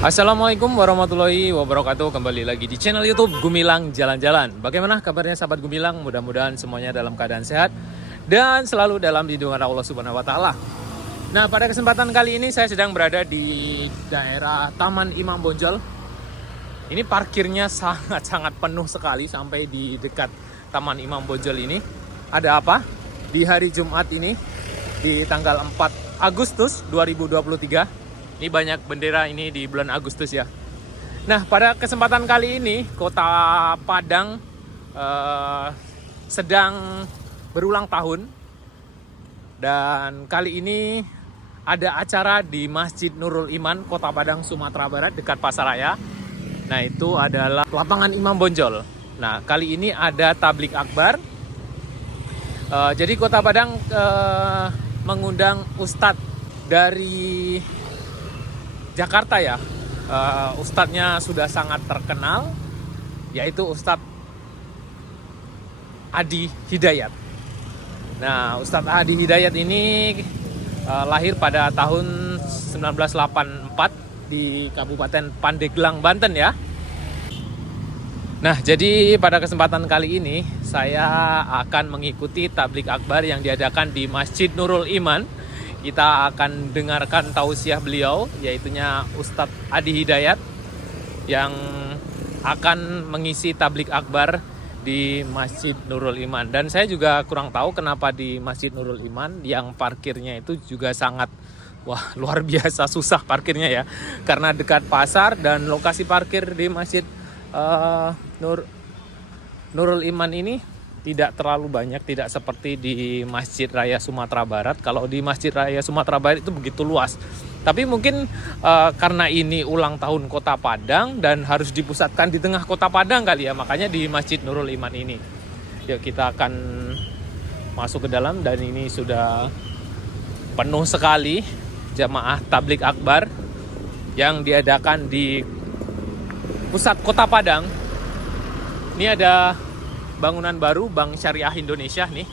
Assalamualaikum warahmatullahi wabarakatuh. Kembali lagi di channel YouTube Gumilang Jalan-Jalan. Bagaimana kabarnya sahabat Gumilang? Mudah-mudahan semuanya dalam keadaan sehat dan selalu dalam lindungan Allah Subhanahu wa taala. Nah, pada kesempatan kali ini saya sedang berada di daerah Taman Imam Bonjol. Ini parkirnya sangat-sangat penuh sekali sampai di dekat Taman Imam Bonjol ini. Ada apa? Di hari Jumat ini di tanggal 4 Agustus 2023. Ini banyak bendera ini di bulan Agustus ya. Nah, pada kesempatan kali ini Kota Padang sedang berulang tahun. Dan kali ini ada acara di Masjid Nurul Iman, Kota Padang, Sumatera Barat, dekat Pasaraya. Nah, itu adalah lapangan Imam Bonjol. Nah, kali ini ada tablik akbar. Jadi Kota Padang mengundang ustadz dari Jakarta ya. Ustadznya sudah sangat terkenal, yaitu Ustadz Adi Hidayat. Nah, Ustadz Adi Hidayat ini lahir pada tahun 1984 di Kabupaten Pandeglang, Banten ya. Nah, jadi pada kesempatan kali ini saya akan mengikuti tablik akbar yang diadakan di Masjid Nurul Iman. Kita akan dengarkan tausiah beliau, yaitunya Ustadz Adi Hidayat, yang akan mengisi tablik akbar di Masjid Nurul Iman. Dan saya juga kurang tahu kenapa di Masjid Nurul Iman yang parkirnya itu juga sangat luar biasa susah parkirnya ya. Karena dekat pasar dan lokasi parkir di Masjid Nurul Iman ini tidak terlalu banyak, tidak seperti di Masjid Raya Sumatera Barat. Kalau di Masjid Raya Sumatera Barat itu begitu luas. Tapi mungkin karena ini ulang tahun Kota Padang dan harus dipusatkan di tengah Kota Padang kali ya, makanya di Masjid Nurul Iman ini. Yuk kita akan masuk ke dalam, dan ini sudah penuh sekali jamaah tablik akbar yang diadakan di pusat Kota Padang. Ini ada bangunan baru Bank Syariah Indonesia nih,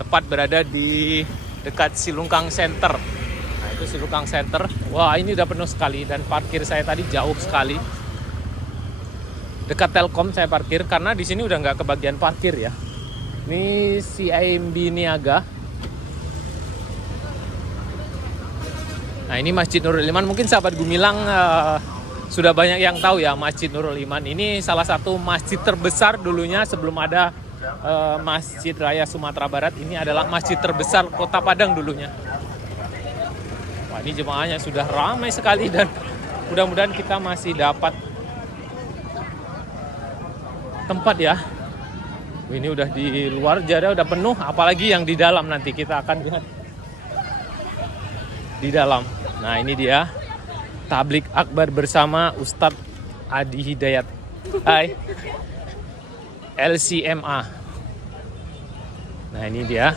tepat berada di dekat Silungkang Center. Nah, itu Silungkang Center. Wah, ini udah penuh sekali, dan parkir saya tadi jauh sekali. Dekat Telkom saya parkir karena di sini udah nggak kebagian parkir ya. Ini CIMB Niaga. Nah, ini Masjid Nurul Iman. Mungkin sahabat Gumilang sudah banyak yang tahu ya, Masjid Nurul Iman ini salah satu masjid terbesar dulunya sebelum ada Masjid Raya Sumatera Barat. Ini adalah masjid terbesar Kota Padang dulunya. Wah, ini jemaahnya sudah ramai sekali, dan mudah-mudahan kita masih dapat tempat ya. Ini udah di luar jadi udah penuh, apalagi yang di dalam, nanti kita akan lihat di dalam. Nah, ini dia tablik akbar bersama Ustadz Adi Hidayat. Hai. LCMA. Nah, ini dia.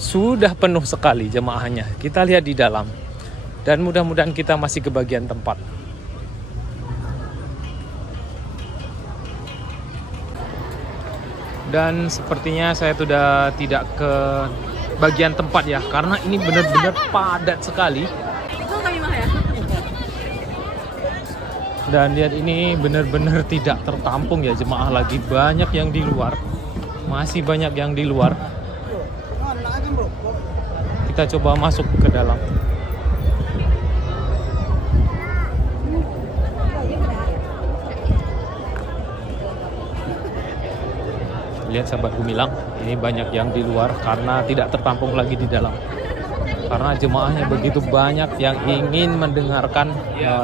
Sudah penuh sekali jemaahnya. Kita lihat di dalam. Dan mudah-mudahan kita masih kebagian tempat. Dan sepertinya saya sudah tidak ke bagian tempat ya, karena ini benar-benar padat sekali. Dan lihat, ini benar-benar tidak tertampung ya jemaah, lagi banyak yang di luar. Masih banyak yang di luar. Kita coba masuk ke dalam. Lihat sahabat Gumilang, ini banyak yang di luar karena tidak tertampung lagi di dalam. Karena jemaahnya begitu banyak yang ingin mendengarkan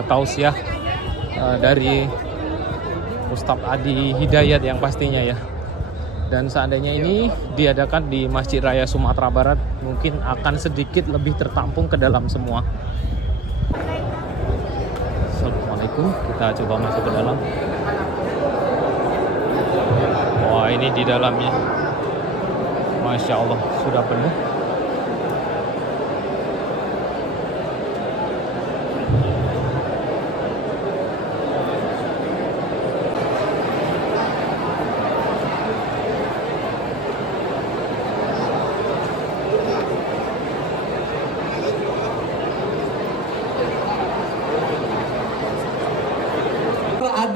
tausiah dari Ustadz Adi Hidayat yang pastinya ya. Dan seandainya ini diadakan di Masjid Raya Sumatera Barat, mungkin akan sedikit lebih tertampung ke dalam semua. Assalamualaikum, kita coba masuk ke dalam. Wah, ini di dalamnya, Masya Allah, sudah penuh.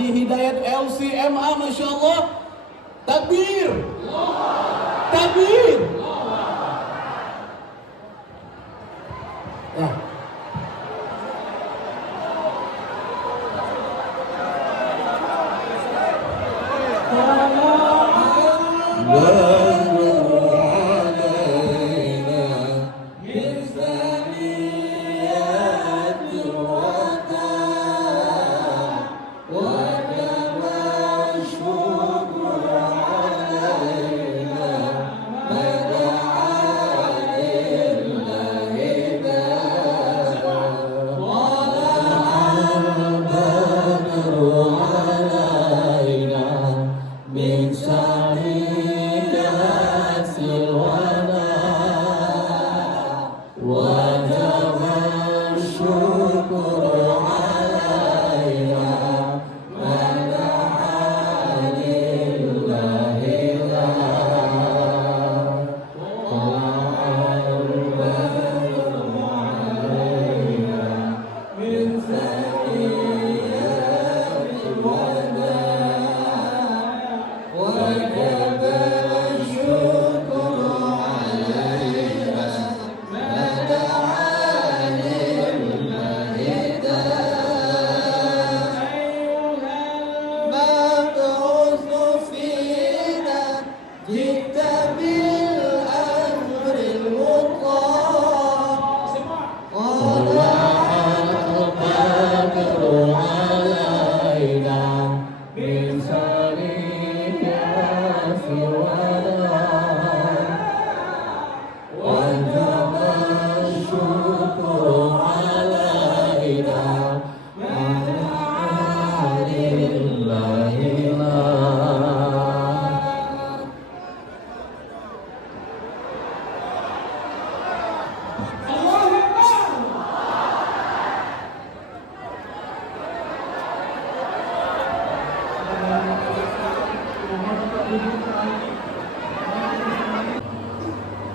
Adi Hidayat LCMA, Masya Allah. Takbir. Takbir. Ya.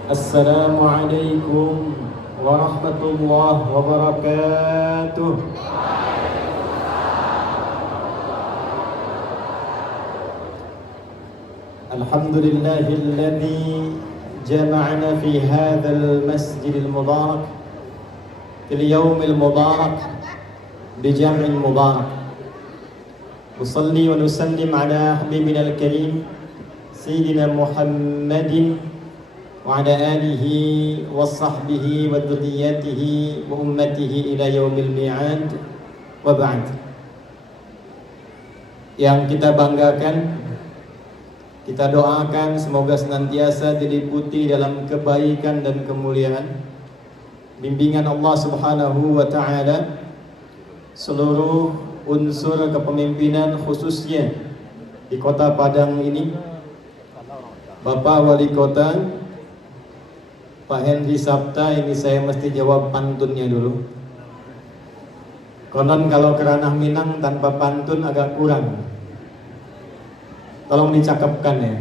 Assalamualaikum warahmatullahi wabarakatuh. Alhamdulillahilladzi jama'ana fi hadzal masjidil mubarak fil yaumil mubarak bi jam'in mubarak. Nusalli wa nusallim ala habibina al-karim sayyidina Muhammadin وعلى آله وصحبه وذريته وأمته إلى يوم الميعاد وبعد. Yang kita banggakan, kita doakan semoga senantiasa diliputi dalam kebaikan dan kemuliaan bimbingan Allah Subhanahu wa taala seluruh unsur kepemimpinan, khususnya di Kota Padang ini, Bapak Wali Kota Pak Henry Sabta. Ini saya mesti jawab pantunnya dulu. Konon kalau keranah Minang tanpa pantun agak kurang. Tolong dicakapkan ya.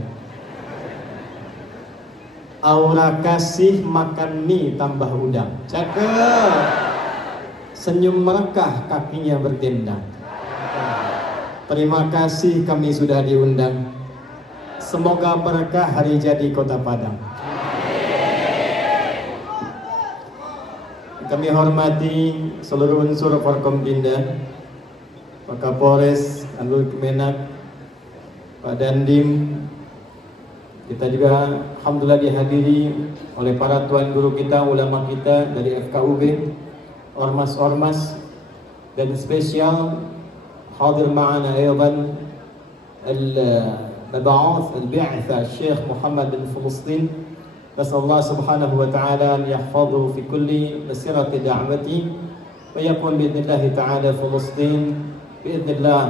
Aura kasih makan mie tambah udang. Cakep. Senyum merekah kakinya bertendang. Terima kasih kami sudah diundang. Semoga berkah hari jadi Kota Padang. Kami hormati seluruh unsur Forkompinda, Pak Kapolres, Anggul Kemenak, Pak Dandim. Kita juga alhamdulillah dihadiri oleh para tuan guru kita, ulama kita dari FKUB, ormas-ormas, dan spesial hadir ma'ana aydan al-mab'uth al-bi'tha Syekh Muhammad bin Filistin. نسأل الله سبحانه وتعالى أن يحفظه في كل مسيرة دعوته ويكون بإذن الله تعالى فلسطين بإذن الله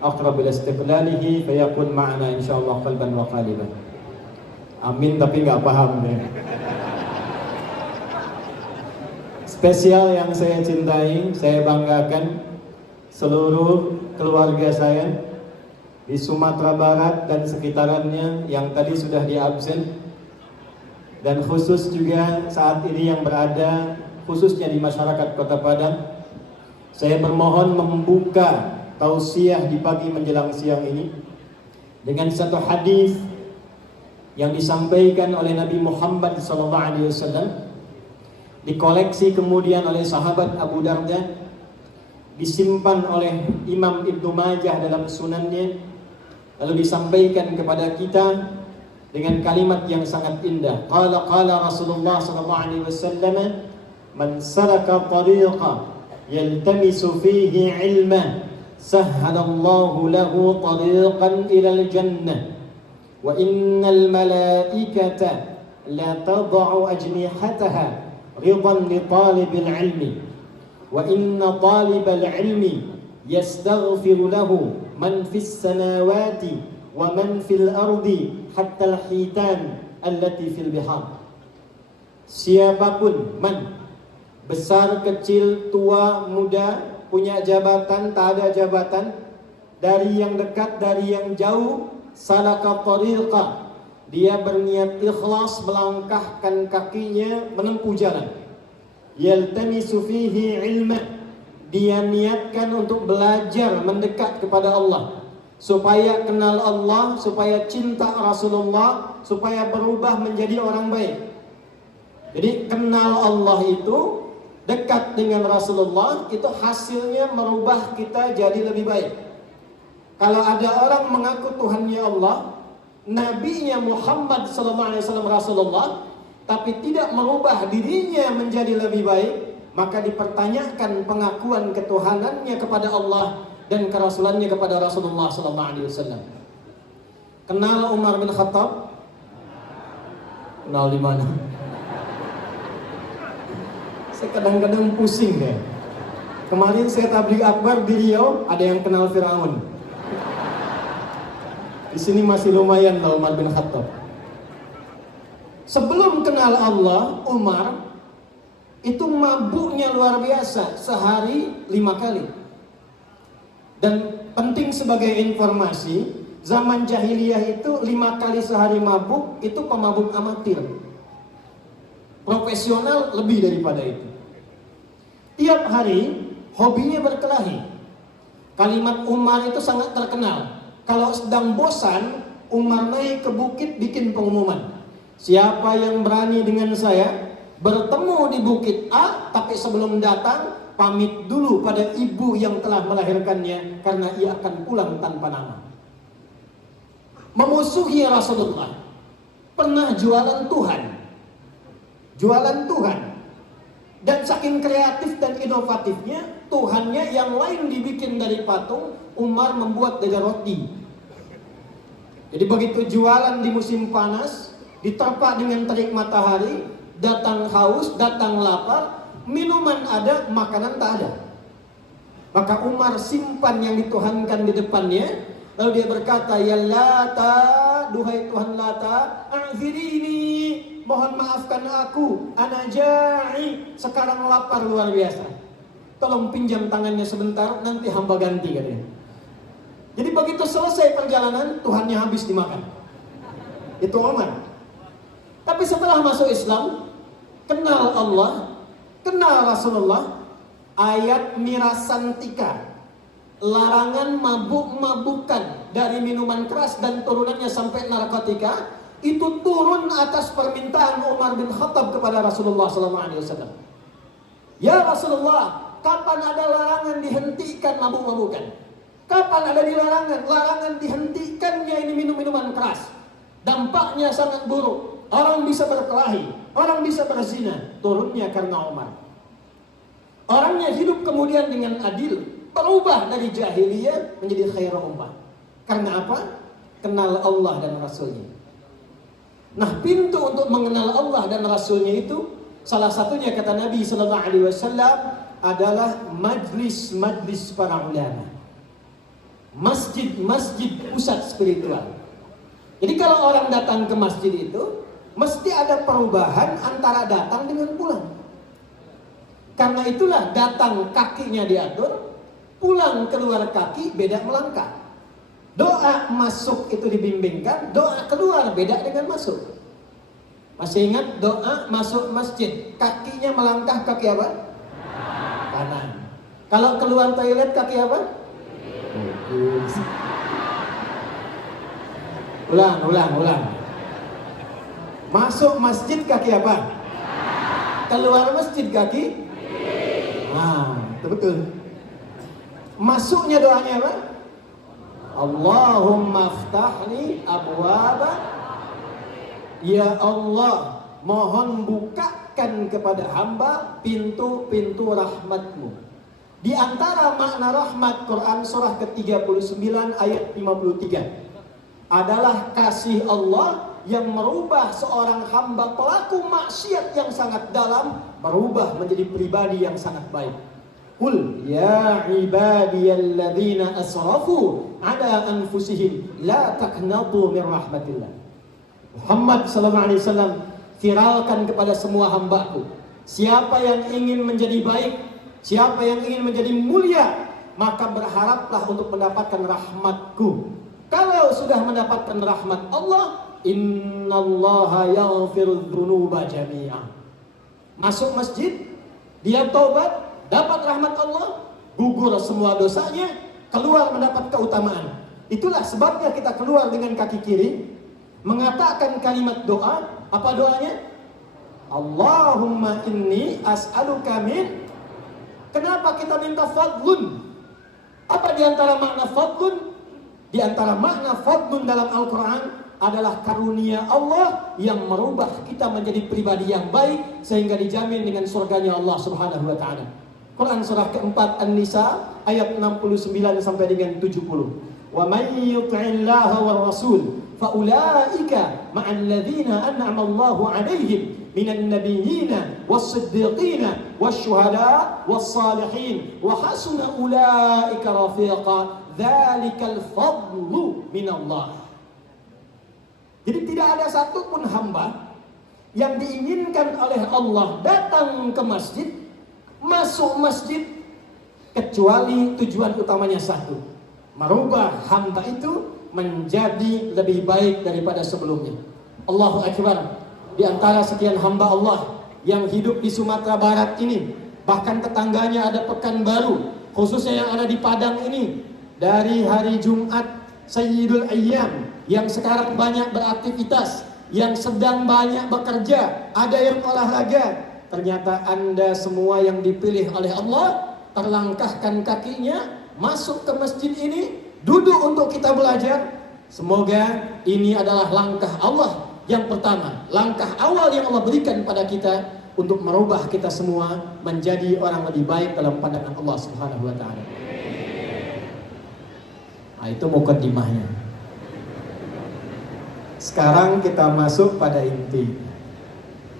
أقرب إلى استقلاله فيكون معنا إن شاء الله قلبا وقالبا. Amin, tapi nggak paham deh. Spesial yang saya cintai, saya banggakan seluruh keluarga saya di Sumatera Barat dan sekitarannya yang tadi sudah diabsen, dan khusus juga saat ini yang berada khususnya di masyarakat Kota Padang. Saya bermohon membuka tausiah di pagi menjelang siang ini dengan satu hadis yang disampaikan oleh Nabi Muhammad SAW, dikoleksi kemudian oleh sahabat Abu Darda, disimpan oleh Imam Ibnu Majah dalam sunannya, lalu disampaikan kepada kita dengan kalimat yang sangat indah. Qala Rasulullah SAW, man salaka tariqa yaltamisu fihi ilma sahhalallahu lahu tariqan ilal jannah wa innal malaikata la tad'u ajnihataha ridan li talibil ilmi wa inna talibal ilmi yastaghfiru lahu man fis samawati wa man fil ardi hatta al-hitan allati fil bihar. Siapapun, man, besar kecil tua muda, punya jabatan tak ada jabatan, dari yang dekat dari yang jauh, salaka tariqa, dia berniat ikhlas melangkahkan kakinya menempuh jalan, yaltamisu fihi ilma, dia niatkan untuk belajar mendekat kepada Allah, supaya kenal Allah, supaya cinta Rasulullah, supaya berubah menjadi orang baik. Jadi kenal Allah itu, dekat dengan Rasulullah, itu hasilnya merubah kita jadi lebih baik. Kalau ada orang mengaku Tuhannya Allah, Nabinya Muhammad SAW Rasulullah, tapi tidak merubah dirinya menjadi lebih baik, maka dipertanyakan pengakuan ketuhanannya kepada Allah dan kerasulannya kepada Rasulullah SAW. Kenal Umar bin Khattab? Kenal di mana? Saya kadang-kadang pusing deh. Kemarin saya tabligh akbar di Riau, ada yang kenal Firaun. Di sini masih lumayan lah Umar bin Khattab. Sebelum kenal Allah, Umar itu mabuknya luar biasa, sehari 5 kali. Dan penting sebagai informasi, zaman jahiliyah itu 5 kali sehari mabuk, itu pemabuk amatir. Profesional lebih daripada itu. Tiap hari hobinya berkelahi. Kalimat Umar itu sangat terkenal. Kalau sedang bosan, Umar naik ke bukit bikin pengumuman. Siapa yang berani dengan saya bertemu di bukit A, tapi sebelum datang pamit dulu pada ibu yang telah melahirkannya, karena ia akan pulang tanpa nama. Memusuhi Rasulullah. Pernah jualan Tuhan. Jualan Tuhan. Dan saking kreatif dan inovatifnya, Tuhannya yang lain dibikin dari patung, Umar membuat dari roti. Jadi begitu jualan di musim panas, diterpa dengan terik matahari, datang haus, datang lapar, minuman ada, makanan tak ada. Maka Umar simpan yang dituhankan di depannya, lalu dia berkata, ya Lata, duhai Tuhan Lata, a'zirini, mohon maafkan aku, ana ja'i, sekarang lapar luar biasa. Tolong pinjam tangannya sebentar, nanti hamba ganti, katanya. Jadi begitu selesai perjalanan, Tuhannya habis dimakan. Itu Umar. Tapi setelah masuk Islam, kenal Allah, kenal Rasulullah, ayat mirasantika, larangan mabuk-mabukan dari minuman keras dan turunannya sampai narkotika, itu turun atas permintaan Umar bin Khattab kepada Rasulullah SAW. Ya Rasulullah, kapan ada larangan dihentikan mabuk-mabukan? Kapan ada larangan dihentikannya ini minum-minuman keras? Dampaknya sangat buruk. Orang bisa berkelahi, orang bisa berzina. Turunnya karena Umar. Orangnya hidup kemudian dengan adil, berubah dari jahiliyah menjadi khairul ummah. Karena apa? Kenal Allah dan Rasulnya. Nah, pintu untuk mengenal Allah dan Rasulnya itu, salah satunya kata Nabi SAW adalah majlis-majlis para ulama. Masjid-masjid pusat spiritual. Jadi kalau orang datang ke masjid itu, mesti ada perubahan antara datang dengan pulang. Karena itulah datang kakinya diatur, pulang keluar kaki beda melangkah. Doa masuk itu dibimbingkan, doa keluar beda dengan masuk. Masih ingat doa masuk masjid, kakinya melangkah kaki apa? Kanan. Kalau keluar toilet kaki apa? Ulang. Masuk masjid kaki apa? Keluar masjid kaki? Itu betul. Masuknya doanya apa? Allahumma ftahli abwaba. Ya Allah, mohon bukakan kepada hamba pintu-pintu rahmatmu. Di antara makna rahmat Quran surah ke-39 ayat 53 adalah kasih Allah yang merubah seorang hamba pelaku maksiat yang sangat dalam berubah menjadi pribadi yang sangat baik. Qul ya ibadiyalladzina asrafu ala anfusihim la taqnatu min rahmatillah. Muhammad sallallahu alaihi wasallam viralkan kepada semua hambaku, siapa yang ingin menjadi baik, siapa yang ingin menjadi mulia, maka berharaplah untuk mendapatkan rahmatku. Kalau sudah mendapatkan rahmat Allah, innallaha yaghfirudz dzunuba jami'a. Masuk masjid, dia taubat, dapat rahmat Allah, gugur semua dosanya, keluar mendapat keutamaan. Itulah sebabnya kita keluar dengan kaki kiri, mengatakan kalimat doa. Apa doanya? Allahumma inni as'aluka min. Kenapa kita minta fadlun? Apa diantara makna fadlun? Di antara makna fadlun dalam Al-Quran adalah karunia Allah yang merubah kita menjadi pribadi yang baik sehingga dijamin dengan surganya Allah Subhanahu wa taala. Quran surah keempat An-Nisa ayat 69 sampai dengan 70. Wa may yuti'illaha war rasul fa ulaika ma'al ladzina an'ama Allahu 'alaihim minan nabiyyina was-siddiqina wasyuhada was-salihin wa hasuna ulaika rafiqa. Dzalikal fadlu minallah. Jadi tidak ada satupun hamba yang diinginkan oleh Allah datang ke masjid, masuk masjid, kecuali tujuan utamanya satu, merubah hamba itu menjadi lebih baik daripada sebelumnya. Allahu Akbar. Di antara sekian hamba Allah yang hidup di Sumatera Barat ini, bahkan tetangganya ada Pekanbaru, khususnya yang ada di Padang ini, dari hari Jumat Sayyidul Ayyam yang sekarang banyak beraktivitas, yang sedang banyak bekerja, ada yang olahraga. Ternyata Anda semua yang dipilih oleh Allah terlangkahkan kakinya masuk ke masjid ini, duduk untuk kita belajar. Semoga ini adalah langkah Allah yang pertama, langkah awal yang Allah berikan pada kita untuk merubah kita semua menjadi orang lebih baik dalam pandangan Allah Subhanahu wa taala. Nah, itu mukaddimahnya. Sekarang kita masuk pada inti.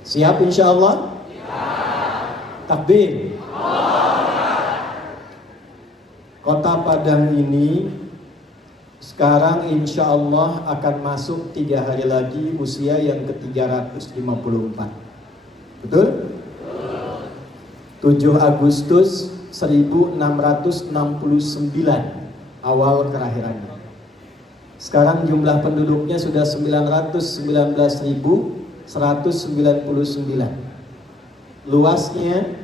Siap insyaallah? Takbir. Kota Padang ini sekarang insyaallah akan masuk 3 hari lagi usia yang ke-354. Betul? 7 Agustus 1669 awal kelahirannya. Sekarang jumlah penduduknya sudah 919.199. Luasnya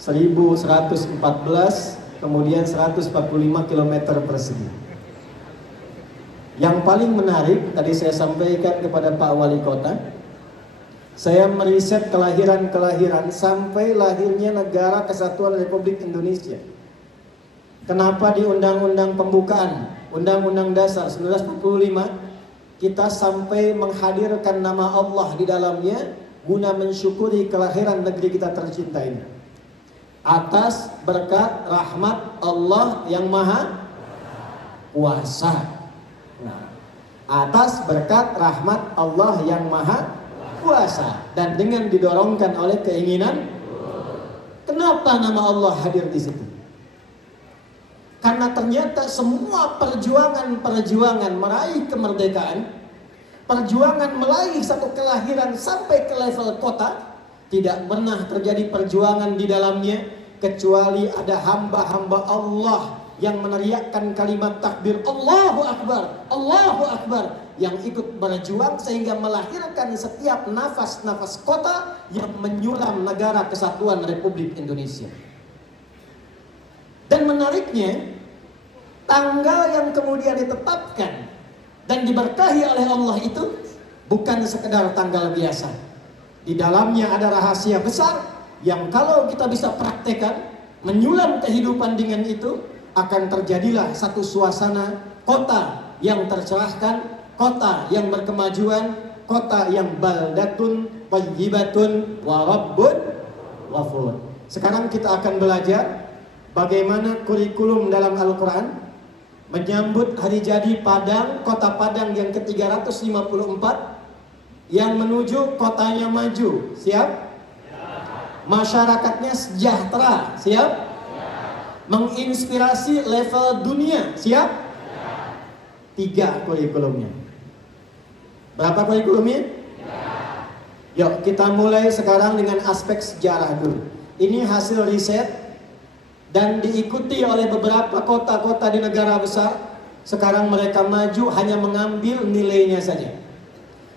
1114, kemudian 145 km persegi. Yang paling menarik, tadi saya sampaikan kepada Pak Wali Kota, saya meriset kelahiran-kelahiran sampai lahirnya Negara Kesatuan Republik Indonesia. Kenapa di Undang-Undang Pembukaan, Undang-Undang Dasar 1945, kita sampai menghadirkan nama Allah di dalamnya guna mensyukuri kelahiran negeri kita tercinta ini. Atas berkat rahmat Allah yang Maha Kuasa. Nah, atas berkat rahmat Allah yang Maha Kuasa dan dengan didorongkan oleh keinginan, kenapa nama Allah hadir di situ? Karena ternyata semua perjuangan meraih kemerdekaan, perjuangan meraih satu kelahiran sampai ke level kota, tidak pernah terjadi perjuangan di dalamnya kecuali ada hamba-hamba Allah yang meneriakkan kalimat takbir Allahu Akbar, Allahu Akbar, yang ikut berjuang sehingga melahirkan setiap nafas-nafas kota yang menyulam Negara Kesatuan Republik Indonesia. Dan menariknya, tanggal yang kemudian ditetapkan dan diberkahi oleh Allah itu bukan sekedar tanggal biasa. Di dalamnya ada rahasia besar yang kalau kita bisa praktekkan, menyulam kehidupan dengan itu, akan terjadilah satu suasana kota yang tercerahkan, kota yang berkemajuan, kota yang baldatun thayyibatun wa rabbun ghafur. Sekarang kita akan belajar bagaimana kurikulum dalam Al-Quran menyambut hari jadi Padang, kota Padang yang ke-354 yang menuju kotanya maju. Siap? Masyarakatnya sejahtera. Siap? Menginspirasi level dunia. Siap? 3 kurikulumnya. Berapa kurikulumnya? Yuk kita mulai sekarang dengan aspek sejarah dulu. Ini hasil riset dan diikuti oleh beberapa kota-kota di negara besar. Sekarang mereka maju hanya mengambil nilainya saja.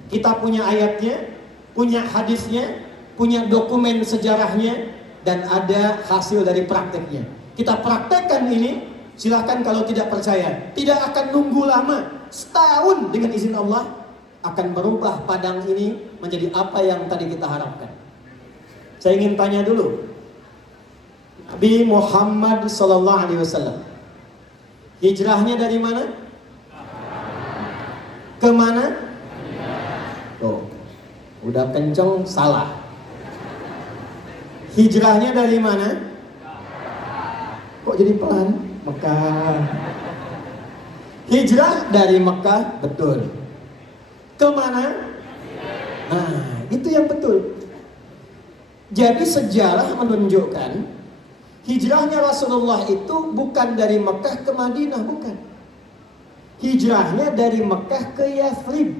Kita punya ayatnya, punya hadisnya, punya dokumen sejarahnya, dan ada hasil dari prakteknya. Kita praktekkan ini, silahkan kalau tidak percaya. Tidak akan nunggu lama, setahun dengan izin Allah akan berubah Padang ini menjadi apa yang tadi kita harapkan. Saya ingin tanya dulu, Nabi Muhammad SAW hijrahnya dari mana? Kemana? Tuh, udah kenceng salah. Hijrahnya dari mana? Kok jadi pelan? Mekah. Hijrah dari Mekah, betul. Kemana? Nah, itu yang betul. Jadi sejarah menunjukkan hijrahnya Rasulullah itu bukan dari Mekah ke Madinah, bukan. Hijrahnya dari Mekah ke Yathrib.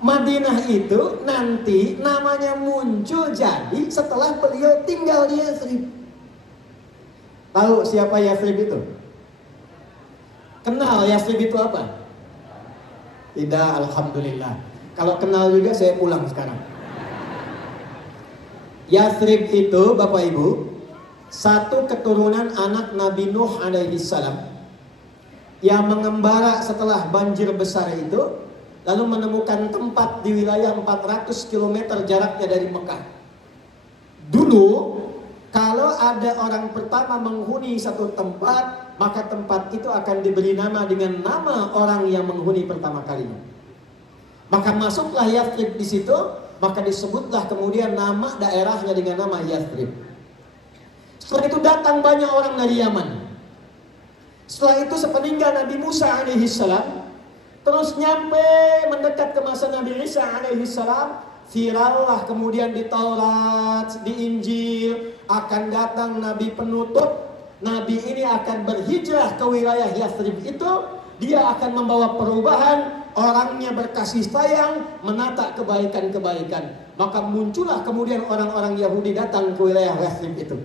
Madinah itu nanti namanya muncul jadi setelah beliau tinggal di Yathrib. Tahu siapa Yathrib itu? Kenal Yathrib itu apa? Tidak, alhamdulillah. Kalau kenal juga saya pulang sekarang. Yathrib itu Bapak Ibu satu keturunan anak Nabi Nuh alaihi salam yang mengembara setelah banjir besar itu, lalu menemukan tempat di wilayah 400 km jaraknya dari Mekah. Dulu kalau ada orang pertama menghuni satu tempat, maka tempat itu akan diberi nama dengan nama orang yang menghuni pertama kalinya. Maka masuklah Yathrib di situ, maka disebutlah kemudian nama daerahnya dengan nama Yathrib. Setelah itu datang banyak orang dari Yaman. Setelah itu sepeninggal Nabi Musa alaihi salam, terus nyampe mendekat ke masa Nabi Isa alaihi salam, virallah kemudian di Taurat, di Injil akan datang Nabi penutup. Nabi ini akan berhijrah ke wilayah Yathrib itu. Dia akan membawa perubahan, orangnya berkasih sayang, menata kebaikan-kebaikan. Maka muncullah kemudian orang-orang Yahudi datang ke wilayah Yathrib itu.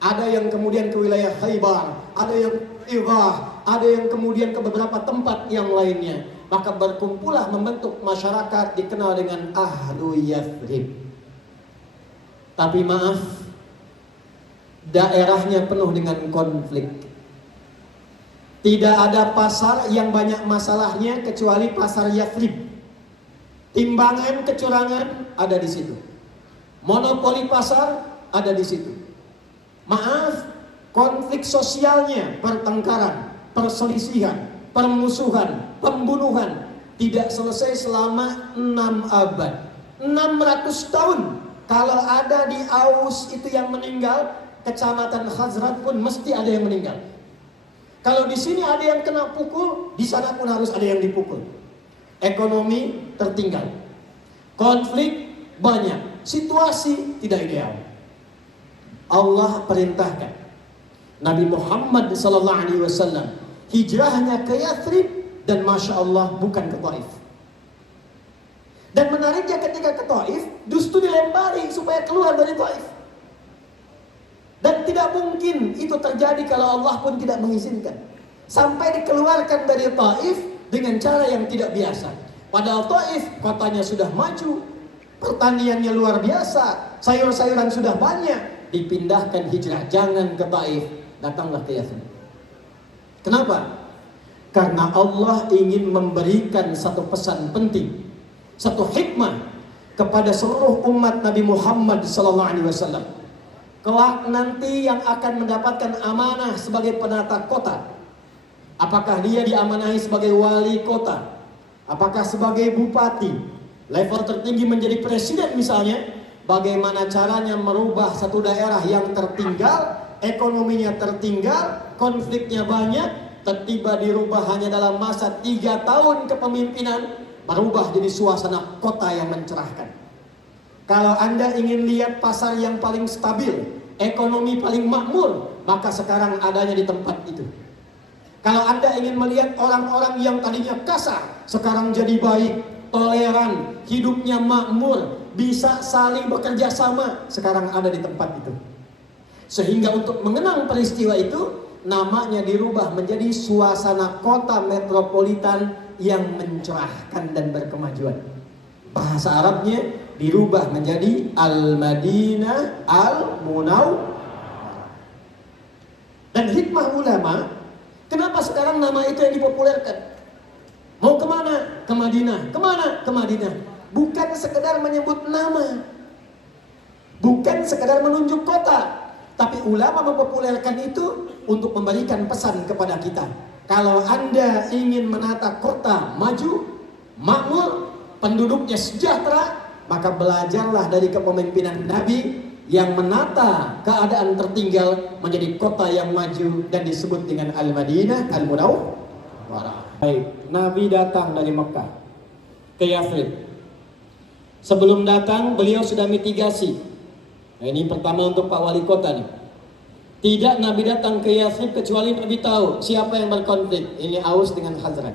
Ada yang kemudian ke wilayah Khaybar, ada yang Idah, ada yang kemudian ke beberapa tempat yang lainnya. Maka berkumpullah membentuk masyarakat dikenal dengan Ahlu Yathrib. Tapi maaf, daerahnya penuh dengan konflik. Tidak ada pasar yang banyak masalahnya kecuali pasar Yathrib. Timbangan kecurangan ada di situ. Monopoli pasar ada di situ. Maaf, konflik sosialnya, pertengkaran, perselisihan, permusuhan, pembunuhan tidak selesai selama 6 abad. 600 tahun. Kalau ada di Aus itu yang meninggal, kecamatan Khazraj pun mesti ada yang meninggal. Kalau di sini ada yang kena pukul, di sana pun harus ada yang dipukul. Ekonomi tertinggal. Konflik banyak. Situasi tidak ideal. Allah perintahkan Nabi Muhammad SAW hijrahnya ke Yathrib, dan Masya Allah bukan ke Taif. Dan menariknya ketika ke Taif, justru dilempari supaya keluar dari Taif. Dan tidak mungkin itu terjadi kalau Allah pun tidak mengizinkan. Sampai dikeluarkan dari Taif dengan cara yang tidak biasa. Padahal Taif kotanya sudah maju, pertaniannya luar biasa, sayur-sayuran sudah banyak. Dipindahkan hijrah, jangan ke Taif, datanglah ke Yathrib. Kenapa? Karena Allah ingin memberikan satu pesan penting, satu hikmah kepada seluruh umat Nabi Muhammad SAW. Kelak nanti yang akan mendapatkan amanah sebagai penata kota, apakah dia diamanahi sebagai wali kota, apakah sebagai bupati, level tertinggi menjadi presiden misalnya, bagaimana caranya merubah satu daerah yang tertinggal, ekonominya tertinggal, konfliknya banyak, tiba dirubah hanya dalam masa 3 tahun kepemimpinan, berubah jadi suasana kota yang mencerahkan. Kalau Anda ingin lihat pasar yang paling stabil, ekonomi paling makmur, maka sekarang adanya di tempat itu. Kalau Anda ingin melihat orang-orang yang tadinya kasar, sekarang jadi baik, toleran, hidupnya makmur, bisa saling bekerja sama, sekarang ada di tempat itu. Sehingga untuk mengenang peristiwa itu, namanya dirubah menjadi suasana kota metropolitan yang mencerahkan dan berkemajuan. Bahasa Arabnya dirubah menjadi Al-Madinah Al-Munawwarah. Dan hikmah ulama, kenapa sekarang nama itu yang dipopulerkan? Mau kemana? Ke Madinah. Kemana? Ke Madinah. Bukan sekedar menyebut nama, bukan sekedar menunjuk kota, tapi ulama mempopulerkan itu untuk memberikan pesan kepada kita. Kalau Anda ingin menata kota maju, makmur, penduduknya sejahtera, maka belajarlah dari kepemimpinan Nabi yang menata keadaan tertinggal menjadi kota yang maju dan disebut dengan Al-Madinah Al-Munawwarah. Baik, Nabi datang dari Mekah ke Yathrib. Sebelum datang beliau sudah mitigasi. Nah, ini pertama untuk Pak Wali Kota nih. Tidak Nabi datang ke Yathrib kecuali Nabi tahu siapa yang berkonflik. Ini Aus dengan Khazraj.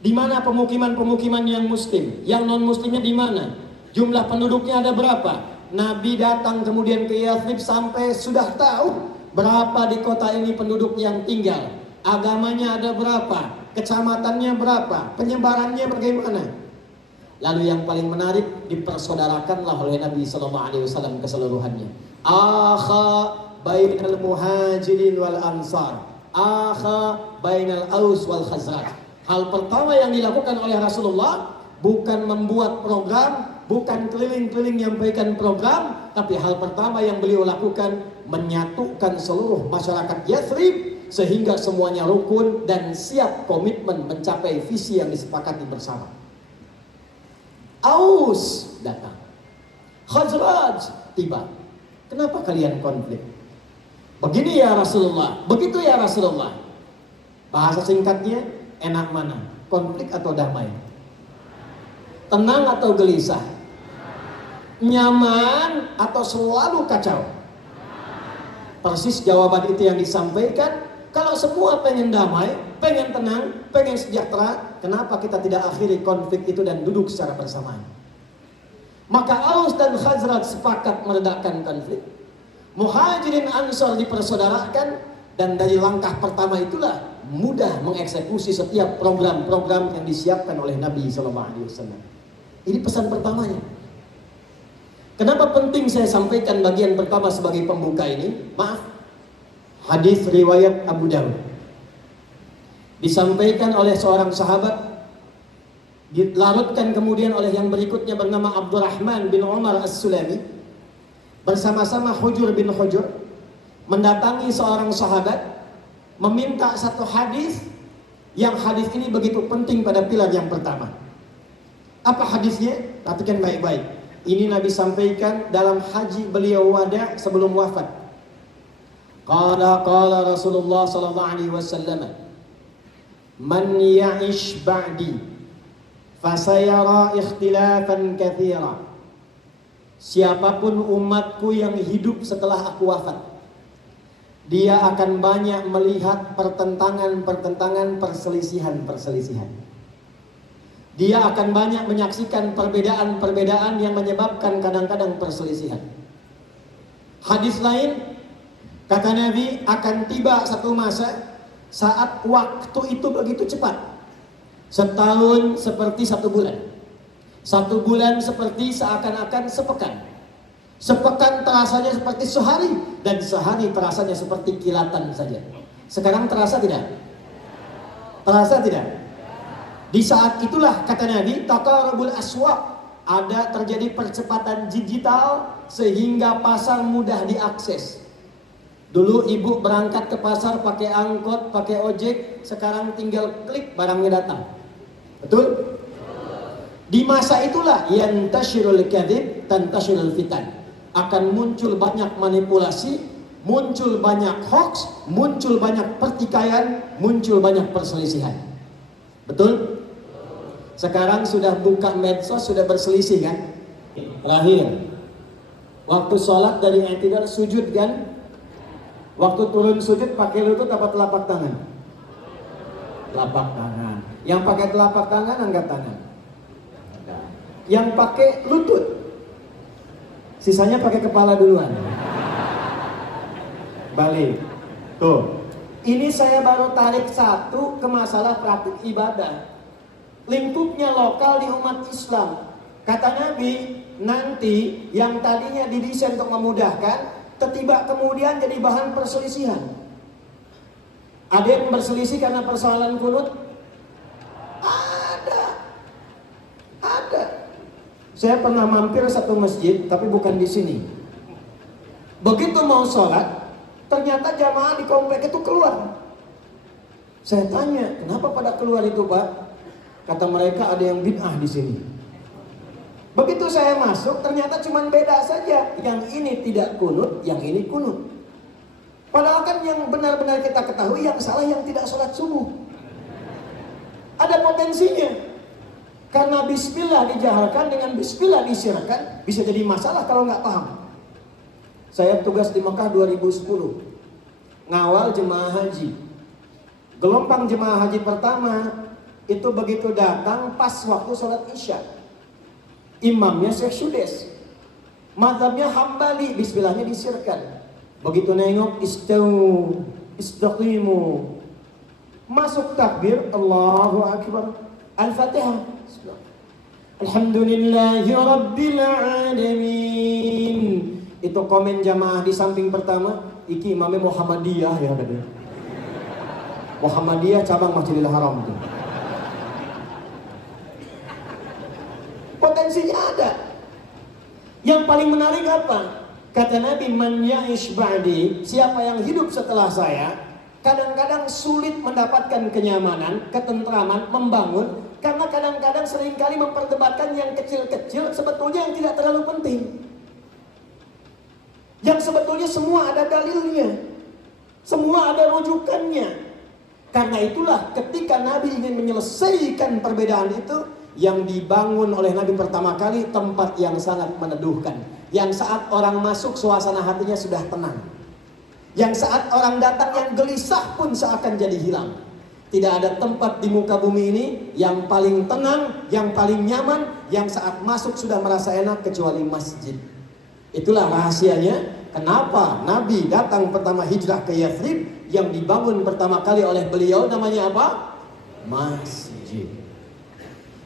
Di mana pemukiman-pemukiman yang muslim, yang non muslimnya di mana? Jumlah penduduknya ada berapa? Nabi datang kemudian ke Yathrib sampai sudah tahu berapa di kota ini penduduk yang tinggal. Agamanya ada berapa? Kecamatannya berapa? Penyebarannya bagaimana? Lalu yang paling menarik, dipersaudarakanlah oleh Nabi SAW keseluruhannya. Akha bainal muhajirin wal ansar, akha bainal aus wal khazraj. Hal pertama yang dilakukan oleh Rasulullah bukan membuat program, bukan keliling-keliling menyampaikan program, tapi hal pertama yang beliau lakukan menyatukan seluruh masyarakat Yathrib sehingga semuanya rukun dan siap komitmen mencapai visi yang disepakati bersama. Aus datang, Khazraj tiba. Kenapa kalian konflik? Begini ya Rasulullah, begitu ya Rasulullah. Bahasa singkatnya, enak mana? Konflik atau damai? Tenang atau gelisah? Nyaman atau selalu kacau? Persis jawaban itu yang disampaikan. Kalau semua pengen damai, pengen tenang, pengen sejahtera, kenapa kita tidak akhiri konflik itu dan duduk secara bersamaan? Maka Aus dan Khazraj sepakat meredakan konflik. Muhajirin Ansor dipersaudarakan, dan dari langkah pertama itulah mudah mengeksekusi setiap program-program yang disiapkan oleh Nabi SAW. Ini pesan pertamanya. Kenapa penting saya sampaikan bagian pertama sebagai pembuka ini? Maaf, hadis riwayat Abu Dawud disampaikan oleh seorang sahabat, dilarutkan kemudian oleh yang berikutnya bernama Abdurrahman bin Umar As-Sulami, bersama-sama Hujur bin Hujur mendatangi seorang sahabat, meminta satu hadis, yang hadis ini begitu penting pada pilar yang pertama. Apa hadisnya? Perhatikan baik-baik. Ini Nabi sampaikan dalam haji beliau wada sebelum wafat. Qala Rasulullah sallallahu alaihi wasallam, man ya'ish ba'di fasayara ikhtilafan katsira. Siapapun umatku yang hidup setelah aku wafat, dia akan banyak melihat pertentangan-pertentangan, perselisihan-perselisihan. Dia akan banyak menyaksikan perbedaan-perbedaan yang menyebabkan kadang-kadang perselisihan. Hadis lain, kata Nabi, akan tiba satu masa saat waktu itu begitu cepat. Setahun seperti 1 bulan. 1 bulan seperti seakan-akan sepekan. Sepekan terasanya seperti sehari, dan sehari terasanya seperti kilatan saja. Sekarang terasa tidak? Terasa tidak? Di saat itulah kata Nabi, taqarrubul aswaq, ada terjadi percepatan digital sehingga pasar mudah diakses. Dulu ibu berangkat ke pasar pakai angkot, pakai ojek, sekarang tinggal klik barangnya datang. Betul? Di masa itulah yantashirul kadhib tantashirul fitan. Akan muncul banyak manipulasi, muncul banyak hoax, muncul banyak pertikaian, muncul banyak perselisihan. Betul? Sekarang sudah buka medsos, sudah berselisih kan? Terakhir, waktu sholat dari i'tidal sujud kan? Waktu turun sujud pakai lutut apa telapak tangan? Telapak tangan. Yang pakai telapak tangan angkat tangan. Yang pakai lutut, sisanya pakai kepala duluan. Balik. Tuh. Ini saya baru tarik satu ke masalah praktik ibadah. Lingkupnya lokal di umat Islam. Kata Nabi, nanti yang tadinya didesain untuk memudahkan, tiba kemudian jadi bahan perselisihan. Ada yang berselisih karena persoalan kunut? Ada. Saya pernah mampir satu masjid, tapi bukan di sini. Begitu mau sholat, ternyata jamaah di komplek itu keluar. Saya tanya, kenapa pada keluar itu, Pak? Kata mereka ada yang bid'ah di sini. Begitu saya masuk, ternyata cuma beda saja. Yang ini tidak kunut, yang ini kunut. Padahal kan yang benar-benar kita ketahui, yang salah yang tidak sholat subuh. Ada potensinya. Karena bismillah dijaharkan dengan bismillah disirahkan, bisa jadi masalah kalau nggak paham. Saya tugas di Mekah 2010, ngawal jemaah haji. Gelombang jemaah haji pertama itu begitu datang pas waktu sholat isya. Imamnya Syekh Sudes, mazhabnya Hambali, bismillahnya disirkan. Begitu nengok, istaqimu, masuk takbir, Allahu Akbar, Al-Fatihah, Alhamdulillahi Rabbil Alamin. Itu komen jamaah di samping pertama, iki imamnya Muhammadiyah ya tadi. Muhammadiyah cabang Masjidil Haram itu. Potensinya ada. Yang paling menarik apa? Kata Nabi, man ya'ish ba'di, siapa yang hidup setelah saya, kadang-kadang sulit mendapatkan kenyamanan, ketentraman, membangun, karena kadang-kadang seringkali memperdebatkan yang kecil-kecil sebetulnya yang tidak terlalu penting. Yang sebetulnya semua ada dalilnya, semua ada rujukannya. Karena itulah ketika Nabi ingin menyelesaikan perbedaan itu, yang dibangun oleh Nabi pertama kali tempat yang sangat meneduhkan. Yang saat orang masuk suasana hatinya sudah tenang. Yang saat orang datang yang gelisah pun seakan jadi hilang. Tidak ada tempat di muka bumi ini yang paling tenang, yang paling nyaman, yang saat masuk sudah merasa enak kecuali masjid. Itulah rahasianya kenapa Nabi datang pertama hijrah ke Yathrib, yang dibangun pertama kali oleh beliau namanya apa? Masjid.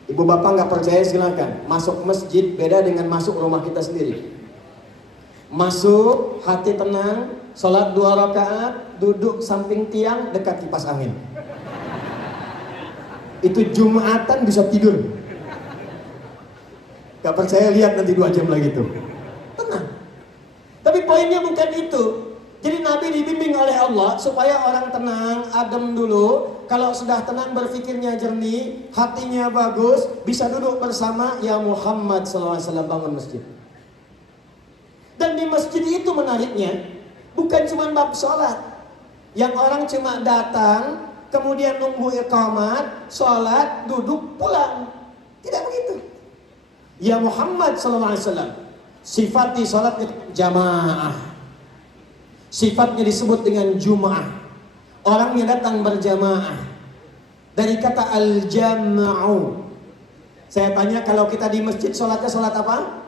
Ibu bapak nggak percaya silakan. Masuk masjid beda dengan masuk rumah kita sendiri. Masuk hati tenang, sholat 2 rakaat, duduk samping tiang dekat kipas angin. Itu Jumatan bisa tidur. Gak percaya lihat nanti 2 jam lagi tuh. Tenang. Tapi poinnya bukan itu. Jadi Nabi dibimbing oleh Allah supaya orang tenang, adem dulu. Kalau sudah tenang, berpikirnya jernih, hatinya bagus, bisa duduk bersama. Ya Muhammad SAW bangun masjid. Dan di masjid itu menariknya, bukan cuma bab sholat. Yang orang cuma datang, kemudian nunggu iqamat, sholat, duduk, pulang. Tidak begitu. Ya Muhammad SAW sifati sholatnya jamaah. Sifatnya disebut dengan Jum'ah. Orangnya datang berjamaah. Dari kata al-jam'u. Saya tanya, kalau kita di masjid sholatnya sholat apa?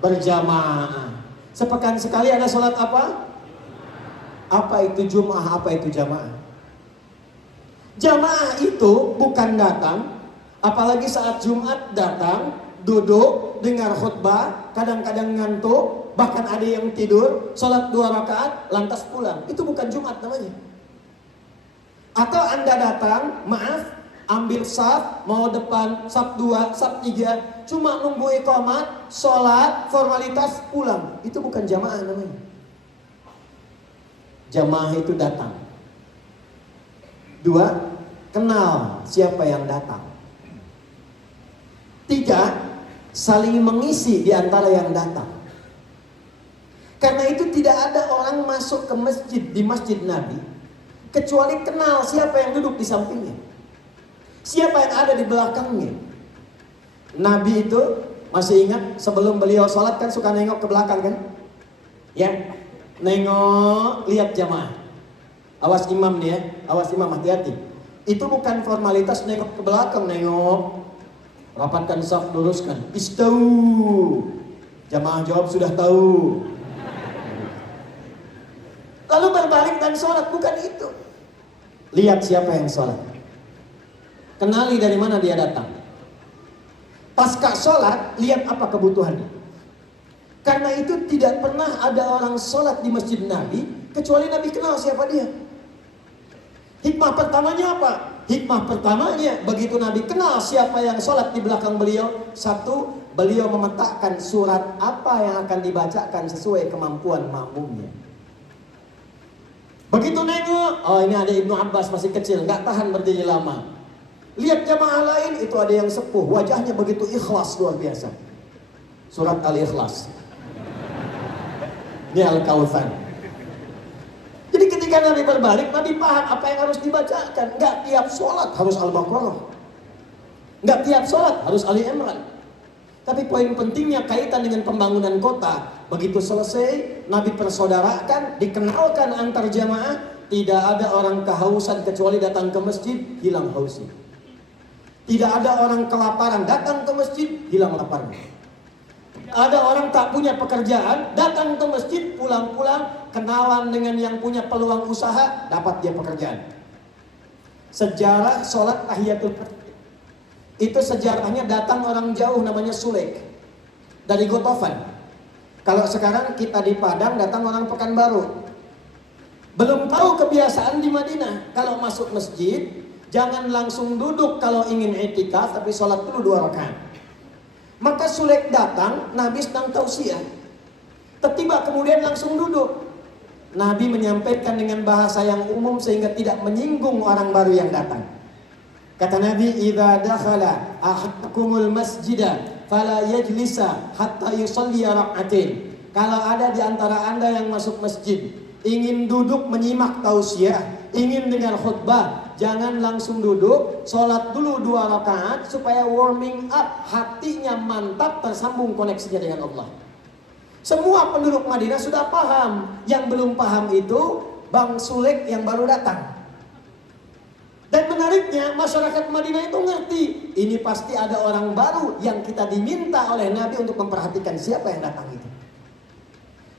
Berjamaah. Sepekan sekali ada sholat apa? Apa itu Jum'ah? Apa itu jamaah? Jamaah itu bukan datang, apalagi saat Jumat datang, duduk, dengar khutbah, kadang-kadang ngantuk, bahkan ada yang tidur, sholat 2 rakaat, lantas pulang. Itu bukan Jumat namanya. Atau Anda datang, maaf, ambil saf, mau depan, saf 2, saf 3, cuma nunggu iqamat, sholat, formalitas, pulang. Itu bukan jamaah namanya. Jamaah itu datang. 2, kenal siapa yang datang. 3, saling mengisi di antara yang datang. Karena itu tidak ada orang masuk ke masjid di masjid Nabi kecuali kenal siapa yang duduk di sampingnya, siapa yang ada di belakangnya. Nabi itu masih ingat sebelum beliau sholat kan suka nengok ke belakang kan? Ya, nengok, lihat jamaah. Awas imam nih ya, awas imam, hati-hati. Itu bukan formalitas nengok ke belakang, nengok. Rapatkan saf, luruskan. Istau. Jamaah jawab sudah tahu. Lalu berbalik dan sholat, bukan itu. Lihat siapa yang sholat. Kenali dari mana dia datang. Pasca sholat, lihat apa kebutuhannya. Karena itu tidak pernah ada orang sholat di masjid Nabi kecuali Nabi kenal siapa dia. Hikmah pertamanya apa? Hikmah pertamanya begitu Nabi kenal siapa yang sholat di belakang beliau. 1, beliau memetakan surat apa yang akan dibacakan sesuai kemampuan makmumnya. Begitu nengok, oh ini ada Ibnu Abbas masih kecil, nggak tahan berdiri lama. Lihat jamaah lain, itu ada yang sepuh, wajahnya begitu ikhlas luar biasa. Surat Al-Ikhlas. Ini Al-Kautsar. Jadi ketika Nabi berbalik, Nabi paham apa yang harus dibacakan. Nggak tiap sholat harus Al-Baqarah, nggak tiap sholat harus Ali Imran. Tapi poin pentingnya kaitan dengan pembangunan kota. Begitu selesai, Nabi persaudarakan, dikenalkan antar jamaah. Tidak ada orang kehausan kecuali datang ke masjid, hilang hausnya. Tidak ada orang kelaparan, datang ke masjid, hilang laparnya. Ada orang tak punya pekerjaan, datang ke masjid, pulang-pulang, kenalan dengan yang punya peluang usaha, dapat dia pekerjaan. Sejarah sholat tahiyatul masjid. Itu sejarahnya datang orang jauh namanya Sulaik dari Gotofan. Kalau sekarang kita di Padang datang orang Pekanbaru. Belum tahu kebiasaan di Madinah. Kalau masuk masjid jangan langsung duduk kalau ingin i'tikaf, tapi sholat dulu 2 rakaat. Maka Sulaik datang, Nabi sedang tausiah. Tiba-tiba kemudian langsung duduk. Nabi menyampaikan dengan bahasa yang umum sehingga tidak menyinggung orang baru yang datang. Kata Nabi, "Idza dakhala ahadukumul masjida fala yajlisa hatta yusalli rak'atain." Kalau ada di antara Anda yang masuk masjid, ingin duduk menyimak tausiah, ingin dengar khutbah, jangan langsung duduk, sholat dulu 2 rakaat supaya warming up, hatinya mantap, tersambung koneksinya dengan Allah. Semua penduduk Madinah sudah paham. Yang belum paham itu Bang Sulaik yang baru datang. Dan menariknya masyarakat Madinah itu ngerti, ini pasti ada orang baru yang kita diminta oleh Nabi untuk memperhatikan siapa yang datang itu.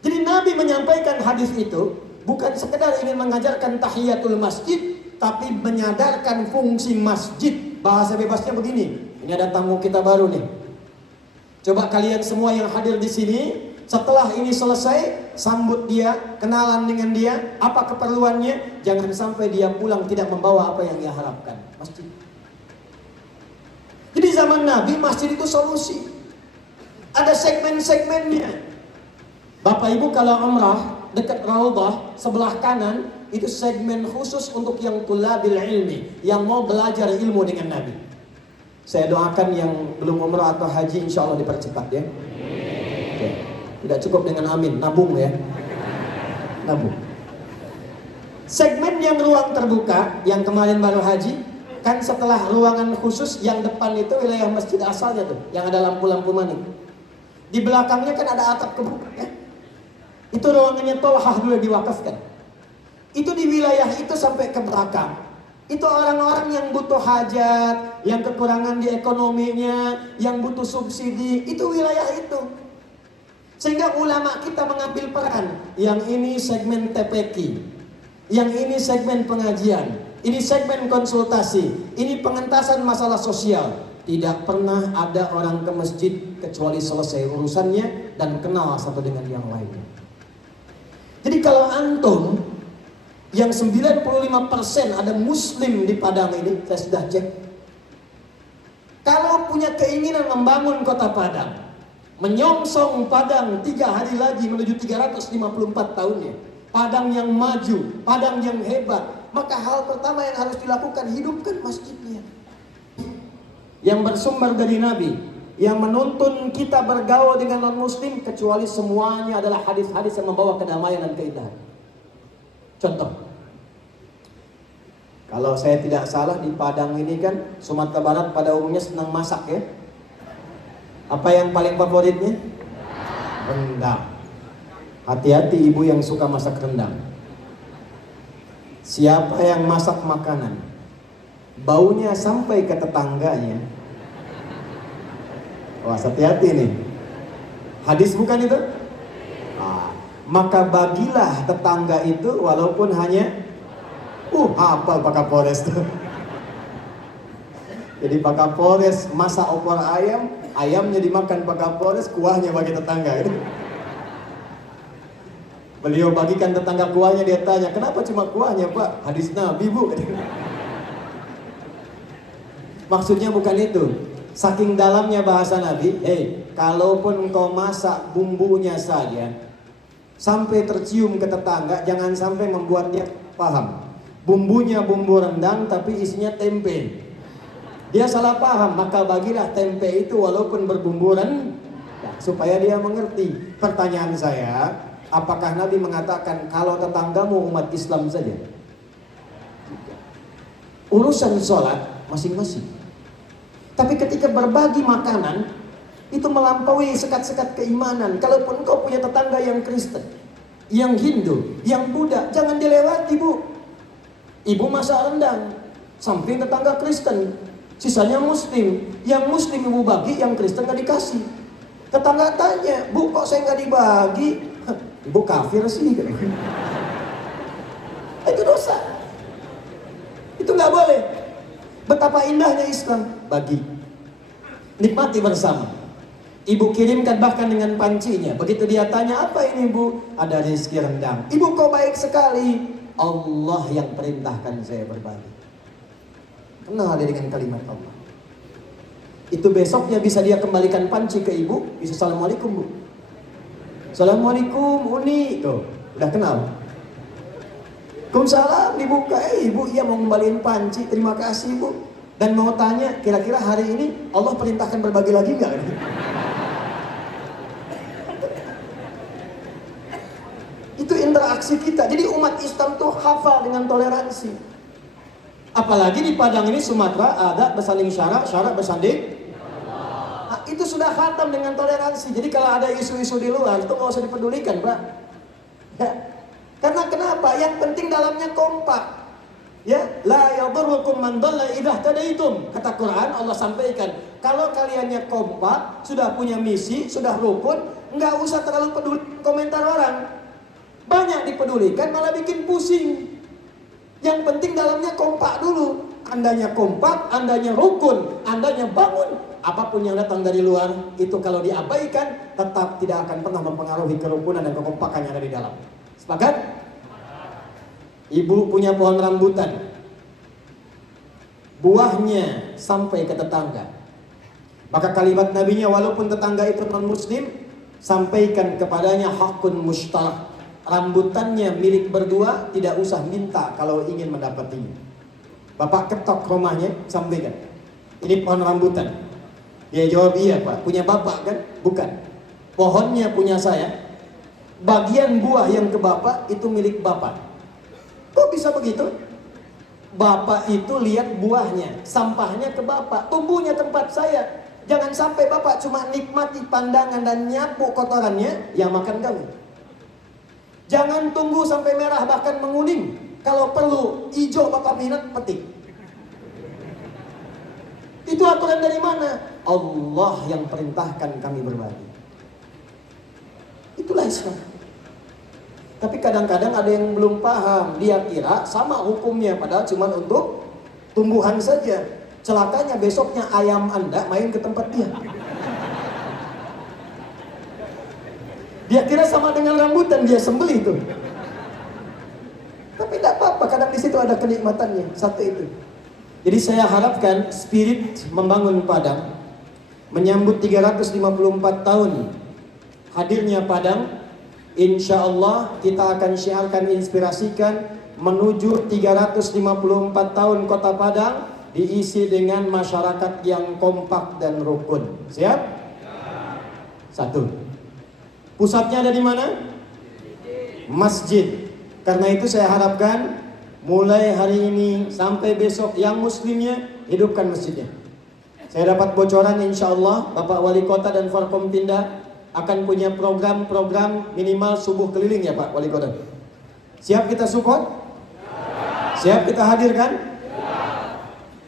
Jadi Nabi menyampaikan hadis itu bukan sekedar ingin mengajarkan tahiyatul masjid, tapi menyadarkan fungsi masjid. Bahasa bebasnya begini, ini ada tamu kita baru nih. Coba kalian semua yang hadir di sini, setelah ini selesai, sambut dia, kenalan dengan dia, apa keperluannya, jangan sampai dia pulang tidak membawa apa yang dia harapkan. Masjid. Jadi zaman Nabi, masjid itu solusi. Ada segmen-segmennya. Bapak Ibu kalau umrah, dekat Raudhah, sebelah kanan, itu segmen khusus untuk yang tulabil ilmi, yang mau belajar ilmu dengan Nabi. Saya doakan yang belum umrah atau haji, insya Allah dipercepat ya. Oke. Tidak cukup dengan amin, nabung ya. Nabung. Segmen yang ruang terbuka, yang kemarin baru haji, kan setelah ruangan khusus yang depan itu wilayah masjid asalnya tuh, yang ada lampu-lampu manik. Di belakangnya kan ada atap kebuka ya. Itu ruangannya Tolhah dulu diwakafkan. Itu di wilayah itu sampai ke belakang. Itu orang-orang yang butuh hajat, yang kekurangan di ekonominya, yang butuh subsidi, itu wilayah itu. Sehingga ulama kita mengambil peran. Yang ini segmen TPQ, yang ini segmen pengajian, ini segmen konsultasi, ini pengentasan masalah sosial. Tidak pernah ada orang ke masjid kecuali selesai urusannya dan kenal satu dengan yang lainnya. Jadi kalau antum Yang 95% ada Muslim di Padang ini, saya sudah cek. Kalau punya keinginan membangun kota Padang, menyongsong Padang 3 hari lagi menuju 354 tahunnya, Padang yang maju, Padang yang hebat, maka hal pertama yang harus dilakukan, hidupkan masjidnya. Yang bersumber dari Nabi, yang menuntun kita bergaul dengan non-muslim, kecuali semuanya adalah hadis-hadis yang membawa kedamaian dan keindahan. Contoh, kalau saya tidak salah di Padang ini kan, Sumatera Barat pada umumnya senang masak ya. Apa yang paling favoritnya? Rendang. Hati-hati ibu yang suka masak rendang. Siapa yang masak makanan, baunya sampai ke tetangganya, wah hati-hati nih. Hadis bukan itu? Maka bagilah tetangga itu walaupun hanya hafal Pak Kapolres tuh. Jadi Pak Kapolres masak opor ayam, ayamnya dimakan Pak Kapolres, kuahnya bagi tetangga gitu. Beliau bagikan tetangga kuahnya, dia tanya, kenapa cuma kuahnya Pak? Hadis Nabi Bu. Maksudnya bukan itu. Saking dalamnya bahasa Nabi, kalaupun engkau masak bumbunya saja sampai tercium ke tetangga, jangan sampai membuat dia paham bumbunya bumbu rendang tapi isinya tempe. Dia salah paham, maka bagilah tempe itu walaupun berbumbu rendang supaya dia mengerti. Pertanyaan saya, apakah Nabi mengatakan kalau tetanggamu umat Islam saja? Urusan sholat masing-masing. Tapi ketika berbagi makanan, itu melampaui sekat-sekat keimanan. Kalaupun kau punya tetangga yang Kristen, yang Hindu, yang Buddha, jangan dilewati Bu. Ibu masak rendang, samping tetangga Kristen, sisanya Muslim. Yang Muslim ibu bagi, yang Kristen gak dikasih. Tetangga tanya, Bu kok saya gak dibagi? Ibu kafir sih. Itu dosa. Itu gak boleh. Betapa indahnya Islam, bagi, nikmati bersama. Ibu kirimkan bahkan dengan pancinya. Begitu dia tanya, apa ini Bu? Ada rezeki rendang. Ibu kok baik sekali. Allah yang perintahkan saya berbagi. Kenal dia dengan kalimat Allah. Itu besoknya bisa dia kembalikan panci ke ibu. Bisa Assalamualaikum Bu. Assalamualaikum Uni. Tuh, udah kenal. Waalaikumsalam, dibuka. Ibu iya mau kembaliin panci. Terima kasih Bu. Dan mau tanya, kira-kira hari ini Allah perintahkan berbagi lagi nggak? Itu interaksi kita. Jadi umat Islam tuh hafal dengan toleransi. Apalagi di Padang ini, Sumatera, ada bersanding syarak, syarak bersanding. Nah, itu sudah khatam dengan toleransi. Jadi kalau ada isu-isu di luar, itu nggak usah dipedulikan, Pak. Ya. Karena kenapa? Yang penting dalamnya kompak. Ya, la yadurrukum man dhalla idza tadaitum. Kata Quran, Allah sampaikan, kalau kaliannya kompak, sudah punya misi, sudah rukun, nggak usah terlalu peduli komentar orang. Banyak dipedulikan malah bikin pusing. Yang penting dalamnya kompak dulu. Andanya kompak, andanya rukun, andanya bangun. Apapun yang datang dari luar, itu kalau diabaikan, tetap tidak akan pernah mempengaruhi kerukunan dan kekompakan yang ada di dalam. Sepakat? Ibu punya pohon rambutan, buahnya sampai ke tetangga. Maka kalimat nabinya, walaupun tetangga itu non-muslim, sampaikan kepadanya hakun mushtarak. Rambutannya milik berdua, tidak usah minta kalau ingin mendapatinya. Bapak ketok rumahnya, sampaikan, ini pohon rambutan. Dia jawab, iya Pak. Punya Bapak kan? Bukan. Pohonnya punya saya. Bagian buah yang ke Bapak itu milik Bapak. Kok bisa begitu? Bapak itu lihat buahnya, sampahnya ke Bapak, tumbuhnya tempat saya. Jangan sampai Bapak cuma nikmati pandangan dan nyapu kotorannya, yang makan kamu. Jangan tunggu sampai merah bahkan menguning. Kalau perlu hijau Bapak minat, petik. Itu aturan dari mana? Allah yang perintahkan kami berbagi. Itulah Islam. Tapi kadang-kadang ada yang belum paham. Dia kira sama hukumnya, padahal cuma untuk tumbuhan saja. Celakanya besoknya ayam Anda main ke tempat dia. Dia kira sama dengan rambutan, dia sembelih itu. Tapi tidak apa-apa, kadang di situ ada kenikmatannya. Satu itu. Jadi saya harapkan spirit membangun Padang, menyambut 354 tahun hadirnya Padang, insya Allah kita akan syiarkan, inspirasikan menuju 354 tahun Kota Padang diisi dengan masyarakat yang kompak dan rukun. Siap? Satu. Pusatnya ada di mana? Masjid. Karena itu saya harapkan mulai hari ini sampai besok yang muslimnya hidupkan masjidnya. Saya dapat bocoran insya Allah Bapak Wali Kota dan Forkompinda akan punya program-program minimal subuh keliling ya Pak Wali Kota. Siap kita support? Siap kita hadirkan?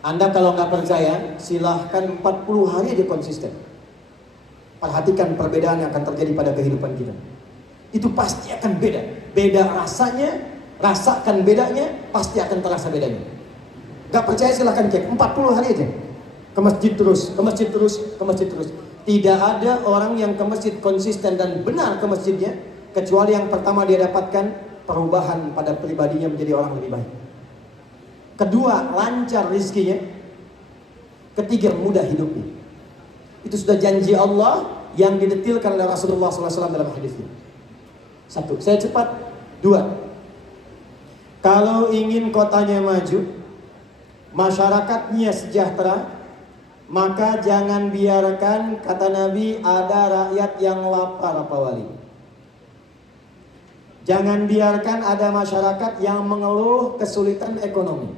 Anda kalau nggak percaya silahkan 40 hari aja konsisten. Perhatikan perbedaan yang akan terjadi pada kehidupan kita. Itu pasti akan beda. Beda rasanya, rasakan bedanya, pasti akan terasa bedanya. Gak percaya silahkan cek, 40 hari aja. Ke masjid terus, ke masjid terus, ke masjid terus. Tidak ada orang yang ke masjid konsisten dan benar ke masjidnya, kecuali yang pertama dia dapatkan perubahan pada pribadinya menjadi orang lebih baik. Kedua, lancar rizkinya. Ketiga, mudah hidupnya. Itu sudah janji Allah yang didetilkan oleh Rasulullah SAW dalam hadisnya. Satu, saya cepat. Dua, kalau ingin kotanya maju, masyarakatnya sejahtera, maka jangan biarkan, kata Nabi, ada rakyat yang lapar, Pak Wali. Jangan biarkan ada masyarakat yang mengeluh kesulitan ekonomi.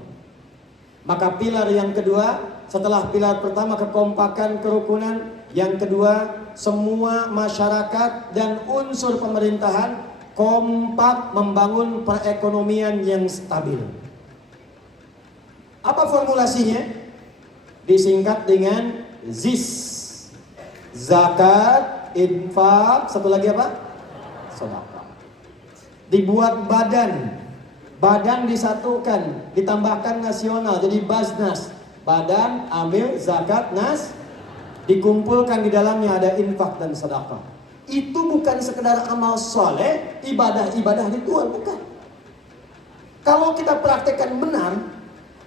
Maka pilar yang kedua, setelah pilar pertama kekompakan, kerukunan, yang kedua semua masyarakat dan unsur pemerintahan kompak membangun perekonomian yang stabil. Apa formulasinya? Disingkat dengan ZIS. Zakat, infak, satu lagi apa? Sedekah. Dibuat badan. Badan disatukan, ditambahkan nasional, jadi Basnas. Badan, amil, zakat, nas, dikumpulkan di dalamnya ada infak dan sedekah. Itu bukan sekedar amal soleh, ibadah-ibadah ritual, bukan. Kalau kita praktekkan benar,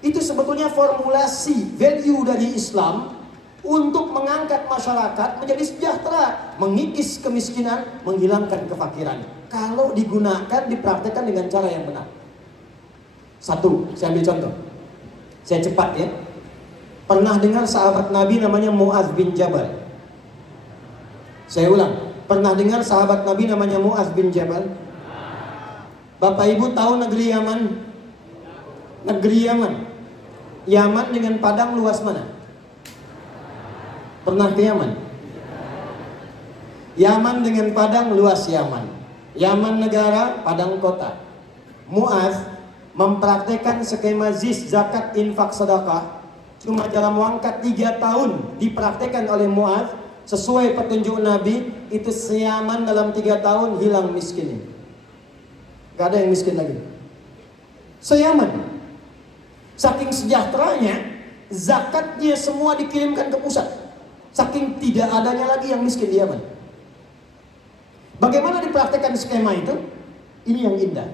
itu sebetulnya formulasi value dari Islam untuk mengangkat masyarakat menjadi sejahtera, mengikis kemiskinan, menghilangkan kefakiran. Kalau digunakan, dipraktekkan dengan cara yang benar. Satu, saya ambil contoh. Saya cepat ya. Pernah dengar sahabat Nabi namanya Mu'adz bin Jabal? Saya ulang. Pernah dengar sahabat Nabi namanya Mu'adz bin Jabal? Bapak Ibu tahu negeri Yaman? Negeri Yaman. Yaman dengan Padang luas mana? Pernah ke Yaman? Yaman dengan Padang luas Yaman. Yaman negara, Padang kota. Mu'adz mempraktekkan skema ZIS, zakat, infak, sedekah cuma dalam waktu 3 tahun dipraktekkan oleh Mu'adz sesuai petunjuk Nabi. Itu seyaman dalam 3 tahun hilang miskinnya. Gak ada yang miskin lagi. Seyaman. Saking sejahteranya, zakatnya semua dikirimkan ke pusat. Saking tidak adanya lagi yang miskin di Yaman. Bagaimana dipraktekkan skema itu? Ini yang indah.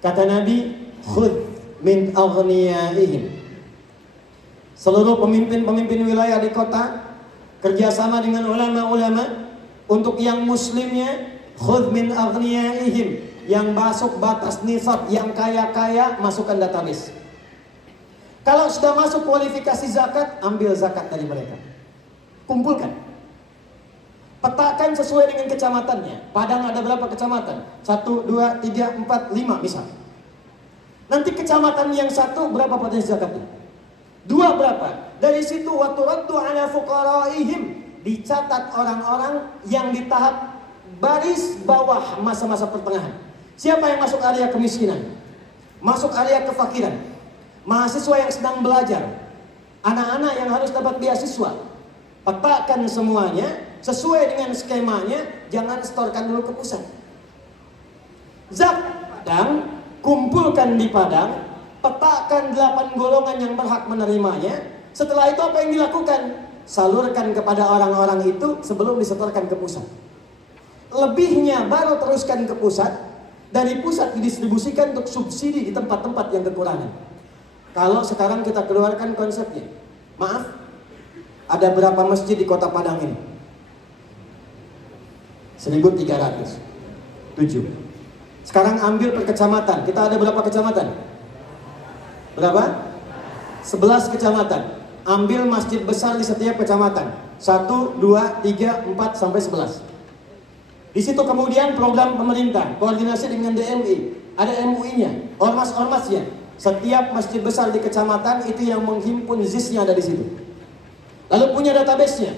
Kata Nabi, khudh min aghniyaihim. Seluruh pemimpin-pemimpin wilayah di kota kerjasama dengan ulama-ulama untuk yang muslimnya, khudh min aghniyaihim, yang masuk batas nisab, yang kaya-kaya masukkan database. Kalau sudah masuk kualifikasi zakat, ambil zakat dari mereka. Kumpulkan. Petakan sesuai dengan kecamatannya. Padang ada berapa kecamatan? 1, 2, 3, 4, 5 misal. Nanti kecamatan yang 1 berapa potensi zakatnya? 2 berapa? Dari situ wa turaddu ala fuqaraihim, dicatat orang-orang yang di tahap baris bawah masa-masa pertengahan. Siapa yang masuk area kemiskinan? Masuk area kefakiran. Mahasiswa yang sedang belajar. Anak-anak yang harus dapat beasiswa. Petakan semuanya sesuai dengan skemanya, jangan setorkan dulu ke pusat. Zakat Padang, kumpulkan di Padang, petakan 8 golongan yang berhak menerimanya. Setelah itu apa yang dilakukan? Salurkan kepada orang-orang itu sebelum disetorkan ke pusat. Lebihnya baru teruskan ke pusat. Dari pusat didistribusikan untuk subsidi di tempat-tempat yang kekurangan. Kalau sekarang kita keluarkan konsepnya, maaf, ada berapa masjid di kota Padang ini? 1.300. 7. Sekarang ambil per kecamatan. Kita ada berapa kecamatan? Berapa? 11 kecamatan. Ambil masjid besar di setiap kecamatan. 1, 2, 3, 4 sampai 11. Di situ kemudian program pemerintah koordinasi dengan DMI, ada MUI-nya, ormas-ormasnya. Setiap masjid besar di kecamatan itu yang menghimpun ZIS-nya ada di situ. Lalu punya database-nya.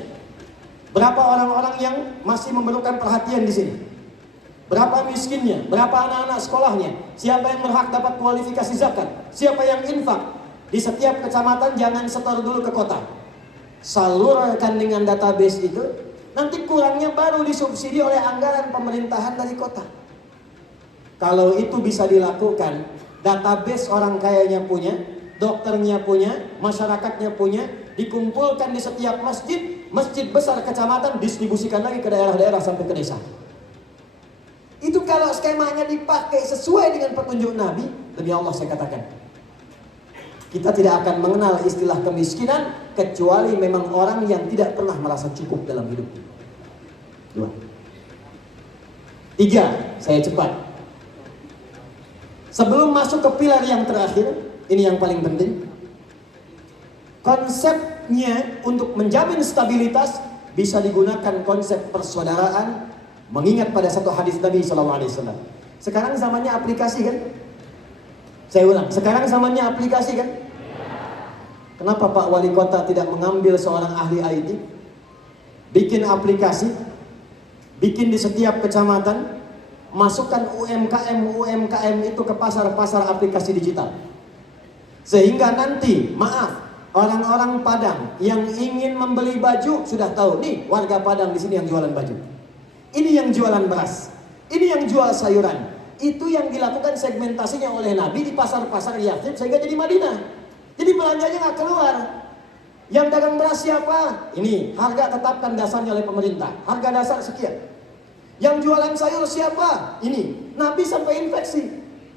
Berapa orang-orang yang masih memerlukan perhatian di sini? Berapa miskinnya? Berapa anak-anak sekolahnya? Siapa yang berhak dapat kualifikasi zakat? Siapa yang infak? Di setiap kecamatan jangan setor dulu ke kota. Salurkan dengan database itu. Nanti kurangnya baru disubsidi oleh anggaran pemerintahan dari kota. Kalau itu bisa dilakukan, database orang kayanya punya, dokternya punya, masyarakatnya punya, dikumpulkan di setiap masjid, masjid besar kecamatan, distribusikan lagi ke daerah-daerah sampai ke desa. Itu kalau skemanya dipakai sesuai dengan petunjuk Nabi, demi Allah saya katakan, kita tidak akan mengenal istilah kemiskinan kecuali memang orang yang tidak pernah merasa cukup dalam hidupnya. 2. 3, saya cepat. Sebelum masuk ke pilar yang terakhir, ini yang paling penting. Konsepnya untuk menjamin stabilitas bisa digunakan konsep persaudaraan, mengingat pada satu hadis Nabi SAW. Sekarang zamannya aplikasi kan? Saya ulang, sekarang zamannya aplikasi kan? Kenapa Pak Wali Kota tidak mengambil seorang ahli IT? Bikin aplikasi, bikin di setiap kecamatan, masukkan UMKM itu ke pasar-pasar aplikasi digital. Sehingga nanti, maaf, orang-orang Padang yang ingin membeli baju sudah tahu, nih warga Padang di sini yang jualan baju. Ini yang jualan beras, ini yang jual sayuran. Itu yang dilakukan segmentasinya oleh Nabi di pasar-pasar Yathrib sehingga jadi Madinah. Jadi belanjanya nggak keluar. Yang dagang beras siapa? Ini harga tetapkan dasarnya oleh pemerintah. Harga dasar sekian. Yang jualan sayur siapa? Ini. Nabi sampai infeksi.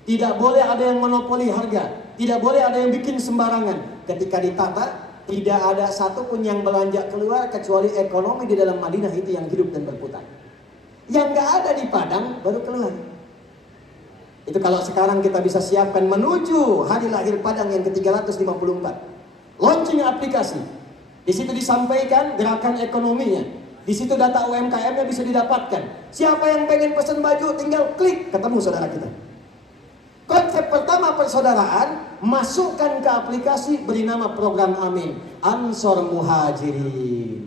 Tidak boleh ada yang monopoli harga. Tidak boleh ada yang bikin sembarangan. Ketika ditata, tidak ada satupun yang belanja keluar kecuali ekonomi di dalam Madinah itu yang hidup dan berputar. Yang nggak ada di Padang baru keluar. Itu kalau sekarang kita bisa siapkan menuju hari lahir Padang yang ke-354. Launching aplikasi. Di situ disampaikan gerakan ekonominya. Di situ data UMKM-nya bisa didapatkan. Siapa yang pengen pesen baju tinggal klik, ketemu saudara kita. Konsep pertama persaudaraan, masukkan ke aplikasi beri nama program Amin, Ansor Muhajirin.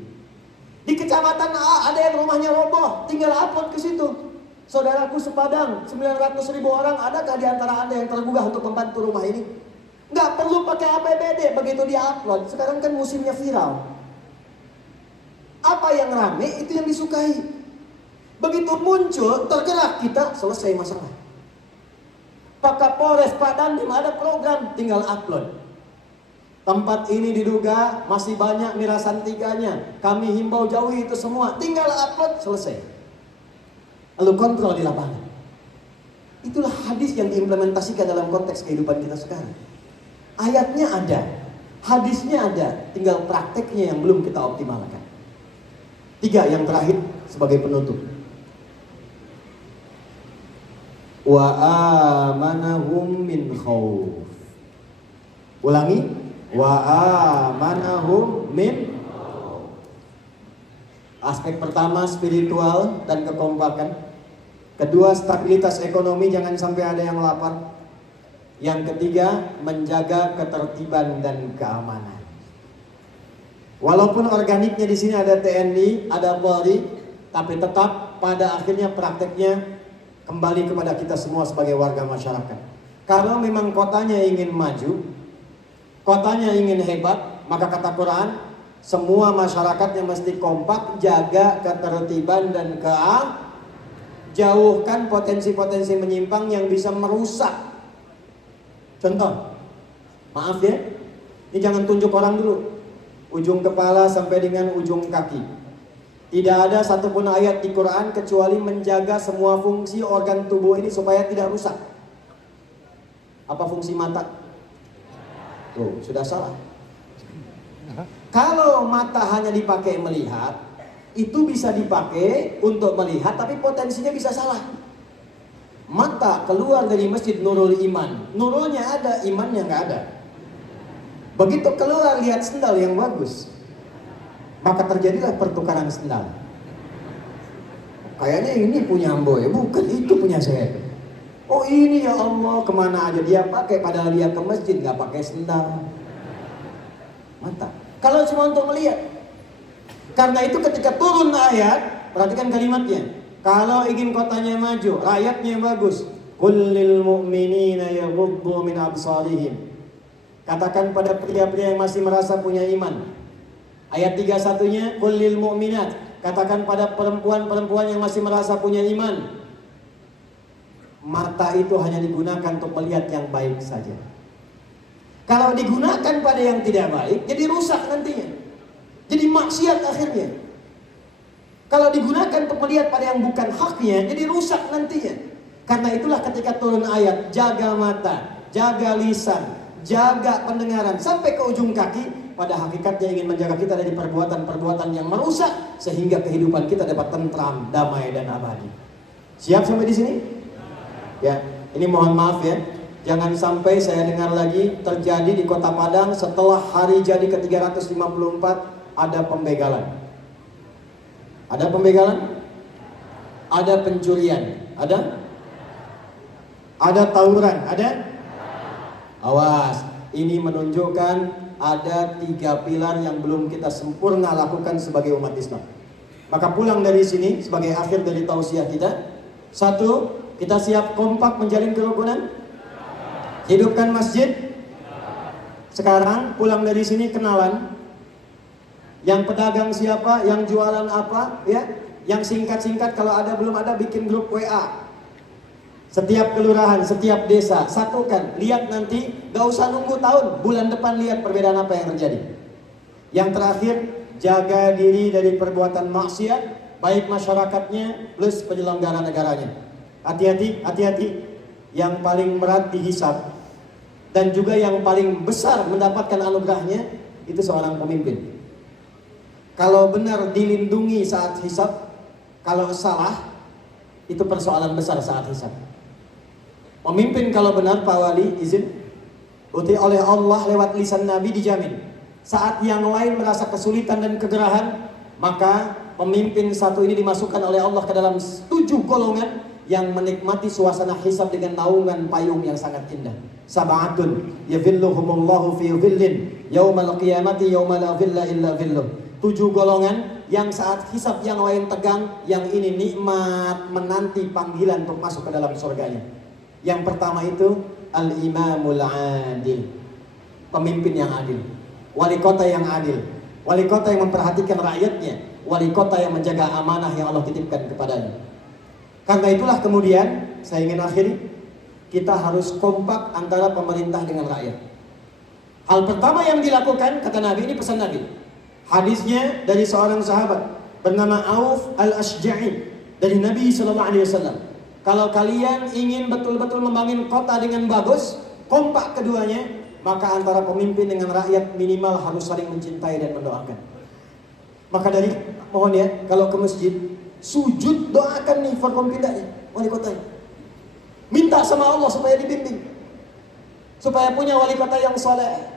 Di kecamatan A ada yang rumahnya roboh, tinggal upload ke situ. Saudaraku sepadang, 900.000 orang, adakah di antara Anda yang tergugah untuk membantu rumah ini? Nggak perlu pakai APBD, begitu dia-upload. Sekarang kan musimnya viral. Apa yang rame, itu yang disukai. Begitu muncul, tergerak kita, selesai masalah. Pak Kapolres Padang, di mana program, tinggal upload. Tempat ini diduga masih banyak mirasan tiganya. Kami himbau jauhi itu semua, tinggal upload, selesai. Lalu kontrol di lapangan. Itulah hadis yang diimplementasikan dalam konteks kehidupan kita sekarang. Ayatnya ada, hadisnya ada, tinggal prakteknya yang belum kita optimalkan. 3 yang terakhir sebagai penutup. Wa amanahum min khauf. Ulangi, wa amanahum min. Aspek pertama spiritual dan kekompakan. Kedua, stabilitas ekonomi, jangan sampai ada yang lapar. Yang ketiga, menjaga ketertiban dan keamanan. Walaupun organiknya di sini ada TNI, ada Polri, tapi tetap pada akhirnya prakteknya kembali kepada kita semua sebagai warga masyarakat. Kalau memang kotanya ingin maju, kotanya ingin hebat, maka kata Quran, semua masyarakatnya mesti kompak, jaga ketertiban dan jauhkan potensi-potensi menyimpang yang bisa merusak. Contoh, maaf ya, ini jangan tunjuk orang dulu, ujung kepala sampai dengan ujung kaki. Tidak ada satupun ayat di Quran kecuali menjaga semua fungsi organ tubuh ini supaya tidak rusak. Apa fungsi mata? Tuh, sudah salah. Kalau mata hanya dipakai melihat, itu bisa dipakai untuk melihat tapi potensinya bisa salah. Mata keluar dari masjid nurul iman, nurulnya ada, imannya nggak ada. Begitu keluar lihat sendal yang bagus, maka terjadilah pertukaran sendal. Kayaknya ini punya Ambo ya, bukan, itu punya saya. Oh ini ya Allah, kemana aja dia pakai, padahal dia ke masjid nggak pakai sendal. Mata. Kalau cuma untuk melihat. Karena itu ketika turun ayat, perhatikan kalimatnya. Kalau ingin kotanya maju, rakyatnya bagus. Qul lil mu'minina yaghuddu min absarihim. Katakan pada pria-pria yang masih merasa punya iman. Ayat 31-nya, qul lil mu'minat. Katakan pada perempuan-perempuan yang masih merasa punya iman. Mata itu hanya digunakan untuk melihat yang baik saja. Kalau digunakan pada yang tidak baik, jadi rusak nantinya. Jadi maksiat akhirnya. Kalau digunakan untuk melihat pada yang bukan haknya, jadi rusak nantinya. Karena itulah ketika turun ayat, jaga mata, jaga lisan, jaga pendengaran, sampai ke ujung kaki, pada hakikatnya ingin menjaga kita dari perbuatan-perbuatan yang merusak, sehingga kehidupan kita dapat tentram, damai, dan abadi. Siap sampai di sini? Ya, ini mohon maaf ya. Jangan sampai saya dengar lagi terjadi di Kota Padang setelah hari jadi ke-354 ada pembegalan. Ada pembegalan? Ada pencurian? Ada? Ada tawuran? Ada? Awas, ini menunjukkan ada 3 pilar yang belum kita sempurna lakukan sebagai umat Islam. Maka pulang dari sini sebagai akhir dari tausiah kita. 1, kita siap kompak menjalin kerukunan? Hidupkan masjid. Sekarang pulang dari sini kenalan. Yang pedagang siapa, yang jualan apa, ya? Yang singkat-singkat, kalau ada belum ada bikin grup WA. Setiap kelurahan, setiap desa, satukan. Lihat nanti, gak usah nunggu tahun, bulan depan lihat perbedaan apa yang terjadi. Yang terakhir, jaga diri dari perbuatan maksiat, baik masyarakatnya plus penyelenggara negaranya. Hati-hati, hati-hati. Yang paling berat dihisab dan juga yang paling besar mendapatkan anugerahnya itu seorang pemimpin. Kalau benar dilindungi saat hisab, kalau salah itu persoalan besar saat hisab. Pemimpin kalau benar, Pak Wali izin, uti oleh Allah lewat lisan Nabi dijamin. Saat yang lain merasa kesulitan dan kegerahan, maka pemimpin satu ini dimasukkan oleh Allah ke dalam 7 golongan yang menikmati suasana hisab dengan naungan payung yang sangat indah. Sab'atun yadhilluhumullahu fi dhillin yaumal qiyamati yauma la dhilla illa dhilluh. 7 golongan yang saat hisab yang lain tegang, yang ini nikmat menanti panggilan untuk masuk ke dalam surganya. Yang pertama itu al-imamul adil. Pemimpin yang adil. Wali kota yang adil. Wali kota yang memperhatikan rakyatnya. Wali kota yang menjaga amanah yang Allah titipkan kepadanya. Karena itulah kemudian saya ingin akhiri, kita harus kompak antara pemerintah dengan rakyat. Hal pertama yang dilakukan, kata Nabi, ini pesan Nabi. Hadisnya dari seorang sahabat bernama Auf al-Ashja'i dari Nabi SAW. Kalau kalian ingin betul-betul membangun kota dengan bagus, kompak keduanya, maka antara pemimpin dengan rakyat minimal harus saling mencintai dan mendoakan. Maka dari, mohon ya, kalau ke masjid, sujud doakan nih forkompindanya, wali kotanya. Minta sama Allah supaya dibimbing, supaya punya wali kota yang soleh,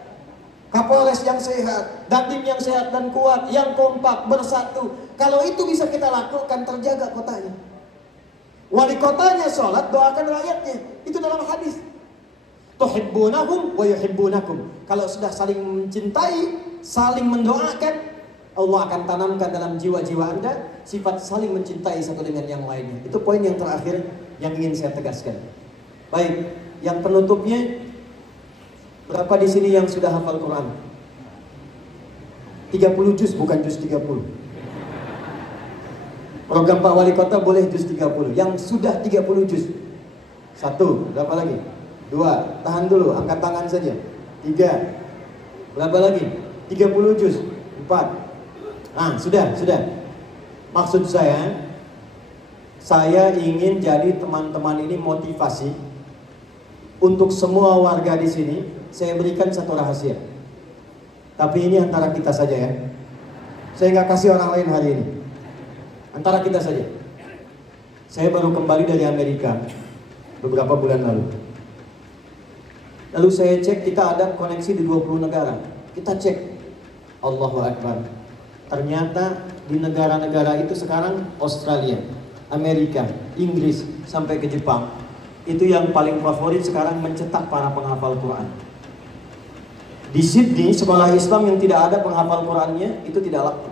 Kapolres yang sehat, Dandim yang sehat dan kuat, yang kompak, bersatu. Kalau itu bisa kita lakukan, terjaga kotanya. Wali kotanya sholat, doakan rakyatnya. Itu dalam hadis. Tuhibbunahum wa yuhibbunakum. Kalau sudah saling mencintai, saling mendoakan, Allah akan tanamkan dalam jiwa-jiwa Anda sifat saling mencintai satu dengan yang lainnya. Itu poin yang terakhir yang ingin saya tegaskan. Baik, yang penutupnya, berapa di sini yang sudah hafal Quran? 30 juz, bukan juz 30. Program Pak Wali Kota boleh juz 30. Yang sudah 30 juz. 1, berapa lagi? 2, tahan dulu, angkat tangan saja. 3, berapa lagi? 30 juz. 4. Sudah. Maksud saya ingin jadi teman-teman ini motivasi untuk semua warga di sini. Saya berikan satu rahasia. Tapi ini antara kita saja ya. Saya nggak kasih orang lain hari ini. Antara kita saja. Saya baru kembali dari Amerika beberapa bulan lalu. Lalu saya cek kita ada koneksi di 20 negara. Kita cek. Allahu Akbar. Ternyata di negara-negara itu sekarang Australia, Amerika, Inggris, sampai ke Jepang. Itu yang paling favorit sekarang mencetak para penghafal Quran. Di Sydney, sekolah Islam yang tidak ada penghafal Qurannya itu tidak laku.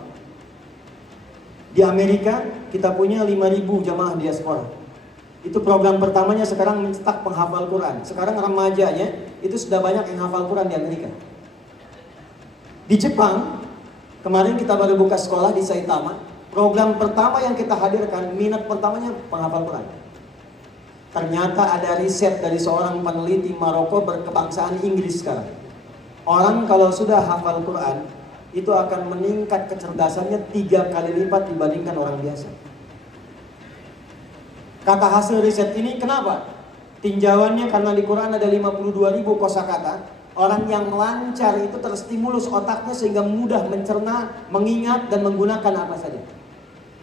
Di Amerika kita punya 5.000 jamaah diaspora. Itu program pertamanya sekarang mencetak penghafal Quran. Sekarang remajanya itu sudah banyak yang hafal Quran di Amerika. Di Jepang, kemarin kita baru buka sekolah di Saitama. Program pertama yang kita hadirkan, minat pertamanya penghafal Quran. Ternyata ada riset dari seorang peneliti Maroko berkebangsaan Inggris sekarang. Orang kalau sudah hafal Quran, itu akan meningkat kecerdasannya 3 kali lipat dibandingkan orang biasa. Kata hasil riset ini kenapa? Tinjauannya karena di Quran ada 52.000 kosakata. Orang yang lancar itu terstimulus otaknya sehingga mudah mencerna, mengingat dan menggunakan apa saja.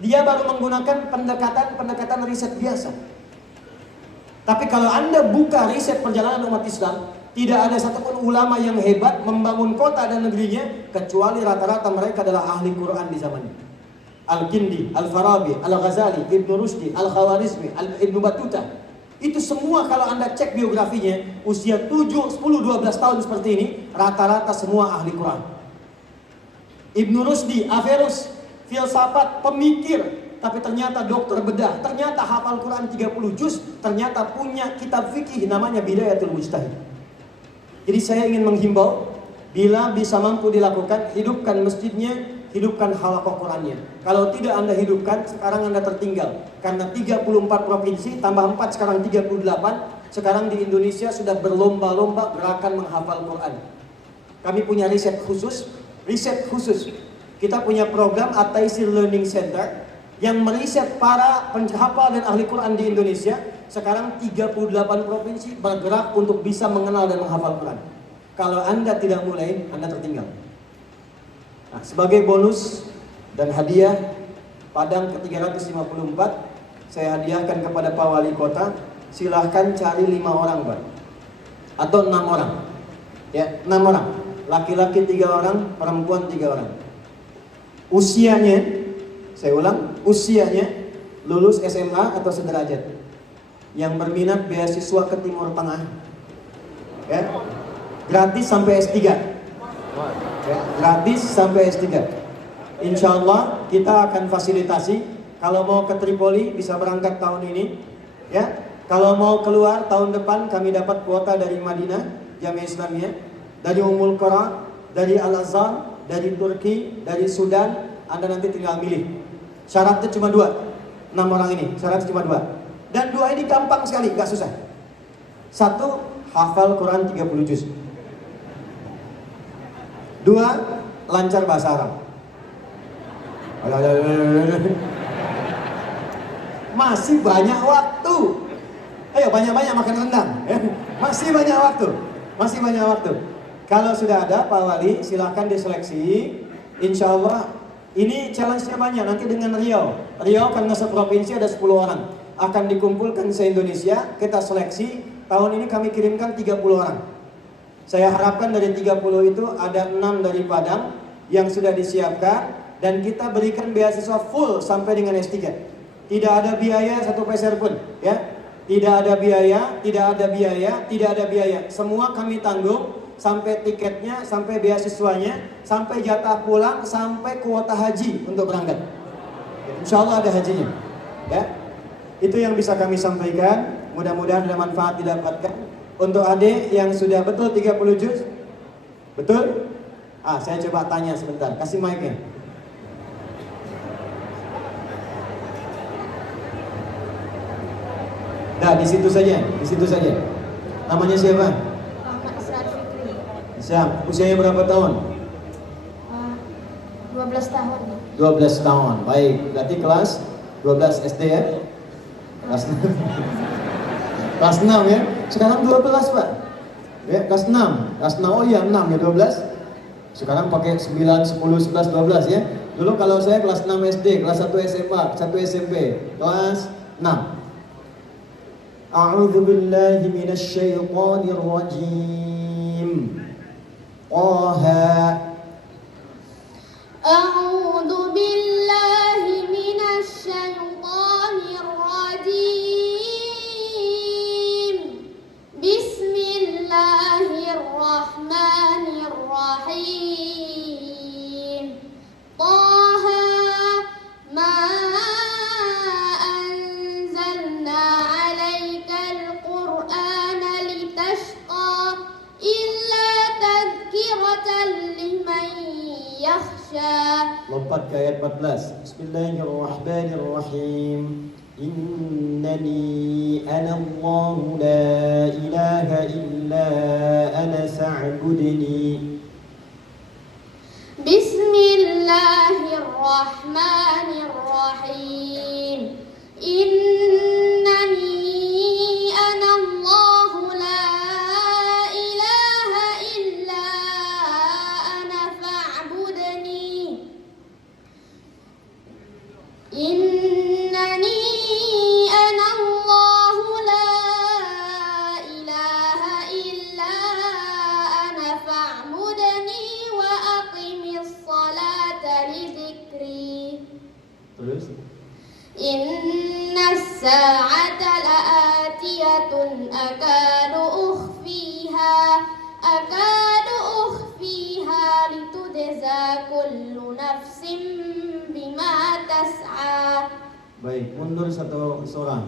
Dia baru menggunakan pendekatan riset biasa. Tapi kalau Anda buka riset perjalanan umat Islam, tidak ada satupun ulama yang hebat membangun kota dan negerinya kecuali rata-rata mereka adalah ahli Quran di zamannya. Al-Kindi, Al-Farabi, Al-Ghazali, Ibnu Rushdi, Al-Khawarizmi, Ibnu Battuta. Itu semua kalau Anda cek biografinya, usia 7, 10, 12 tahun seperti ini, rata-rata semua ahli Quran. Ibnu Rushdi, Averroes, filsafat, pemikir, tapi ternyata dokter bedah, ternyata hafal Quran 30 juz, ternyata punya kitab fikih namanya Bidayatul Mujtahid. Jadi saya ingin menghimbau, bila bisa mampu dilakukan, hidupkan masjidnya, hidupkan halaqah Qurannya. Kalau tidak Anda hidupkan, sekarang Anda tertinggal. Karena 34 provinsi, tambah 4 sekarang 38, sekarang di Indonesia sudah berlomba-lomba gerakan menghafal Quran. Kami punya riset khusus. Kita punya program At-Taisir Learning Center yang meriset para penghafal dan ahli Quran di Indonesia. Sekarang 38 provinsi bergerak untuk bisa mengenal dan menghafal Quran. Kalau Anda tidak mulai, Anda tertinggal. Nah, sebagai bonus dan hadiah Padang ke-354, saya hadiahkan kepada Pak Wali Kota. Silahkan cari 5 orang, Pak. Atau 6 orang. Ya, 6 orang. Laki-laki 3 orang, perempuan 3 orang. Usianya, saya ulang, usianya lulus SMA atau sederajat. Yang berminat beasiswa ke Timur Tengah, ya, gratis sampai S3, ya, gratis sampai S3. Insya Allah kita akan fasilitasi. Kalau mau ke Tripoli bisa berangkat tahun ini, ya. Kalau mau keluar tahun depan kami dapat kuota dari Madinah, Jamiah Islamiyah, dari Ummul Qura, dari Al-Azhar, dari Turki, dari Sudan. Anda nanti tinggal milih. Syaratnya cuma 2, 6 orang ini. Syaratnya cuma 2. Dan 2 ini gampang sekali, gak susah. 1, hafal Quran 30 juz. 2, lancar bahasa Arab. Masih banyak waktu. Ayo banyak-banyak makan rendang. Masih banyak waktu. Kalau sudah ada Pak Wali, silahkan diseleksi. Insya Allah ini challenge-nya banyak. Nanti dengan Riau karena seprovinsi ada 10 orang. Akan dikumpulkan se-Indonesia, kita seleksi. Tahun ini kami kirimkan 30 orang. Saya harapkan dari 30 itu ada 6 dari Padang yang sudah disiapkan, dan kita berikan beasiswa full sampai dengan S3. Tidak ada biaya 1 peser pun, ya. Tidak ada biaya. Semua kami tanggung, sampai tiketnya, sampai beasiswanya, sampai jatah pulang, sampai kuota haji untuk berangkat. Insya Allah ada hajinya, ya. Itu yang bisa kami sampaikan. Mudah-mudahan ada manfaat didapatkan. Untuk adik yang sudah betul 30 juz, betul? Saya coba tanya sebentar. Kasih mic-nya. Nah, di situ saja. Namanya siapa? Muhammad Israr Fikri. Siap. Usianya berapa tahun? 12 12 tahun. 12 tahun. Baik, berarti kelas 12 SD ya? Kelas kelas 6 ya? Sekarang 12 Pak. Ya, kelas 6. Kelas 6, oh iya 6 ya 12. Sekarang pakai 9, 10, 11, 12 ya. Dulu kalau saya kelas 6 SD, kelas 1 SMA, 1 SMP, kelas 6. A'udzu billahi minasy syaithanir rajim. Taha. A'udzu billahi minasy syaithanir rajim. Bismillahirrahmanirrahim. Taha ma anzalna 'alaikal qur'ana litashqa illa tadhkiratan liman yakhsha. Lompat ke ayat 14. Bismillahirrahmanirrahim. Innani ana Allahu la ilaha illa ana fa'budni. Bismillahirrahmanirrahim. Innani ana Allahu la ilaha illa ana fa'budni. Innani ana Allahu la ilaha illa ana fa'budni wa aqimis salata li dzikri. Terus Inna sa'ata la'atiyatun akadu ukhfiha litujza kullu nafsin bima tas'a. baik, mundur satu surah.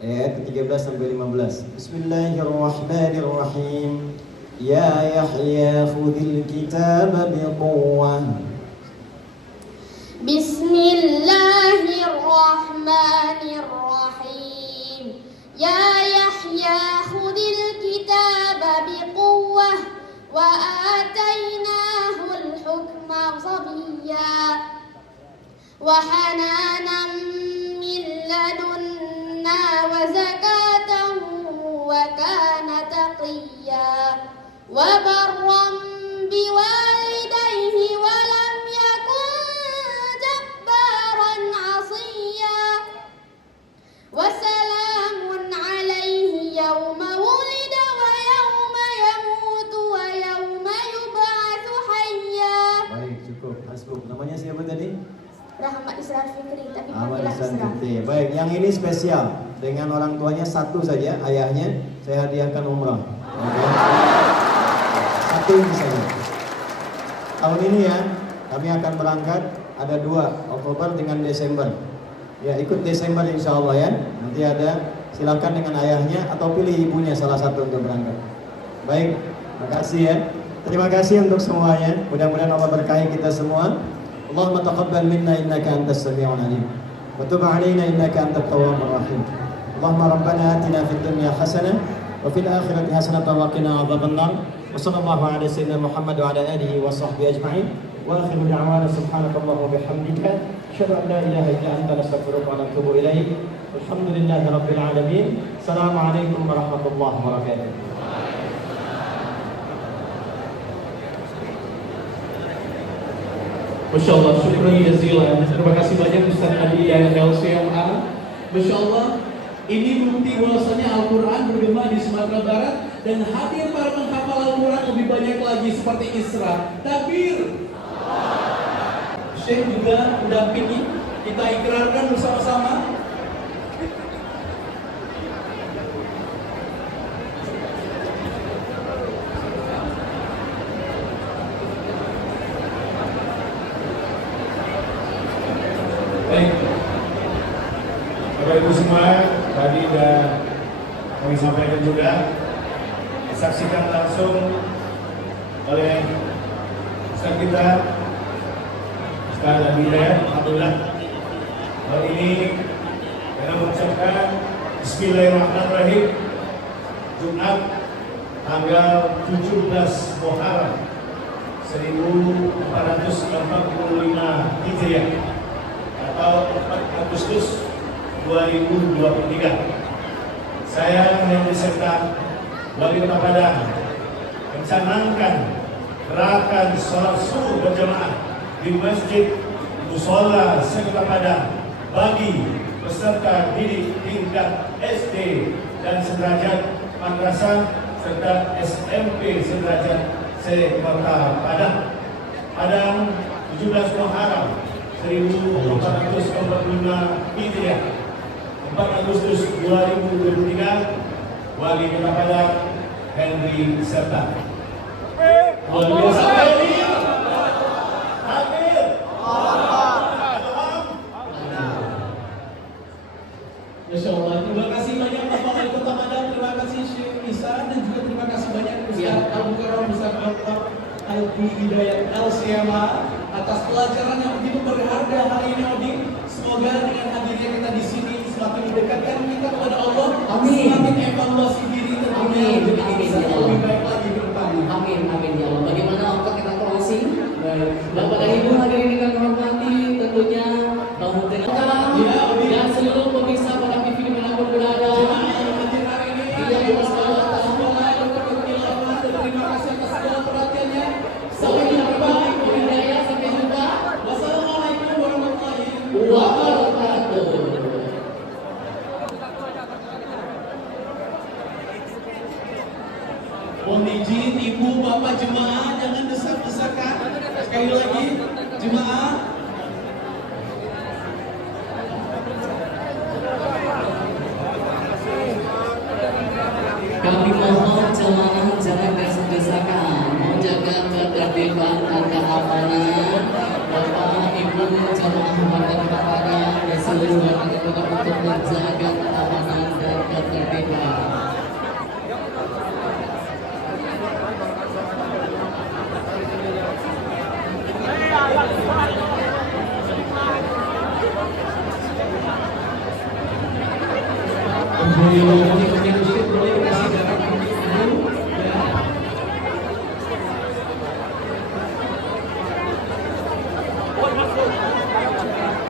Ayat ke-13 sampai 15. Bismillahirrahmanirrahim. Ya Yahya khudhil kitaba biquwwah. Bismillahirrahmanirrahim. Ya Yahya khudil kitaba biquwwah wa atainahul hukma sabiyya wa hananan min ladunna wa zakatan wa kana taqiyya wa barran biwalidayhi wa lam yakun jabbaran 'asiyya wa salamun 'alaihi yawma wulida wa yawma yamutu wa yawma yub'atsu hayya. Baik, cukup. Hasbuk. Namanya siapa tadi? Rahmat Israr Fikri, tapi Ahmad panggilan Ihsan Israr. Fikri. Baik, yang ini spesial. Dengan orang tuanya satu saja, ayahnya saya hadiahkan umrah. Oke. Satu ini saja. Tahun ini ya, kami akan berangkat ada 2 Oktober dengan Desember. Ya, ikut Desember insya Allah ya. Nanti ada, silakan dengan ayahnya atau pilih ibunya salah satu untuk berangkat. Baik, terima kasih ya. Terima kasih untuk semuanya. Mudah-mudahan Allah berkahi kita semua. Allahumma taqabbal minna innaka antas sami'ul alim. Wa tub 'alaina innaka antat tawwabur rahim. Allahumma rabbana atina fid dunya hasanah wa fil akhirati hasanah wa qina adzabannar. Wa sallallahu ala sayyidina Muhammad wa ala alihi wa sahbihi ajma'in. Wa akhiru da'wana subhanakallahumma wa bihamdika asyhadu an la ilaha illa anta nastaghfiruka wa natubu ilaik. Alhamdulillahi rabbil alamin. Assalamualaikum warahmatullahi wabarakatuh. Masya Allah, syukran jazilan. Terima kasih banyak Ustaz Adi dan LCMA. Masya Allah, ini bukti bahwasanya Al-Quran bergema di Sumatera Barat dan hadir para menghafal Al-Quran lebih banyak lagi seperti Isra. Takbir. Syekh juga mendampingi. Kita ikrarkan bersama-sama. Baik, Bapak Ibu semua, tadi sudah kami sampaikan juga, disaksikan langsung oleh Ustaz kita, Ustaz Nabi Hidayat, Alhamdulillah. Hal ini kita mengucapkan Bismillahirrahmanirrahim, Jumat tanggal 17 Muharram 1445 Hijriah atau 4 Agustus 2023. Saya yang beserta Wali Kota Padang mencanangkan gerakan sholat subuh berjamaah di Masjid Musola Sekota Padang bagi peserta didik tingkat SD dan sederajat madrasah serta SMP sederajat Sekota Padang. Padang 17 Muharram 1445 Hijriah 4 Agustus 2023. Wali Kota Padang Henry Serta. Luar biasa. Hadir. Masya Allah, terima kasih banyak Bapak Wali Kota Padang, terima kasih Syekh Isa, dan juga terima kasih banyak Ustaz Al-Mukarram, Ustaz Dr. Alfi Hidayat LCMA atas pelajaran yang begitu berharga hari ini, Odin. Semoga dengan hadirnya kita di sini semakin mendekatkan kita kepada Allah, semakin evaluasi diri tentunya menjadi insan yang lebih baik lagi ke depannya. Amin, amin ya Allah. Bagaimana untuk kita closing? Bapak dan Ibu hadirin yang kami hormati, tentunya tahun dan seluruh pemirsa pada TV dimanapun berada. Yang bersahabat, terima kasih atas segala perhatiannya. sampai jumpa. Hidayah, sampai jumpa. Wassalamualaikum warahmatullahi Wabarakatuh. Mohon izin ibu bapak jemaah jangan desak-desakan. Sekali lagi jemaah. Kami mohon jemaah jangan desak-desakan, menjaga ketertiban dan keamanan. Bapak, Ibu, jemaah Wali Kota Padang dan seluruh warga kota untuk menjaga keamanan dan ketertiban. Alhamdulillah.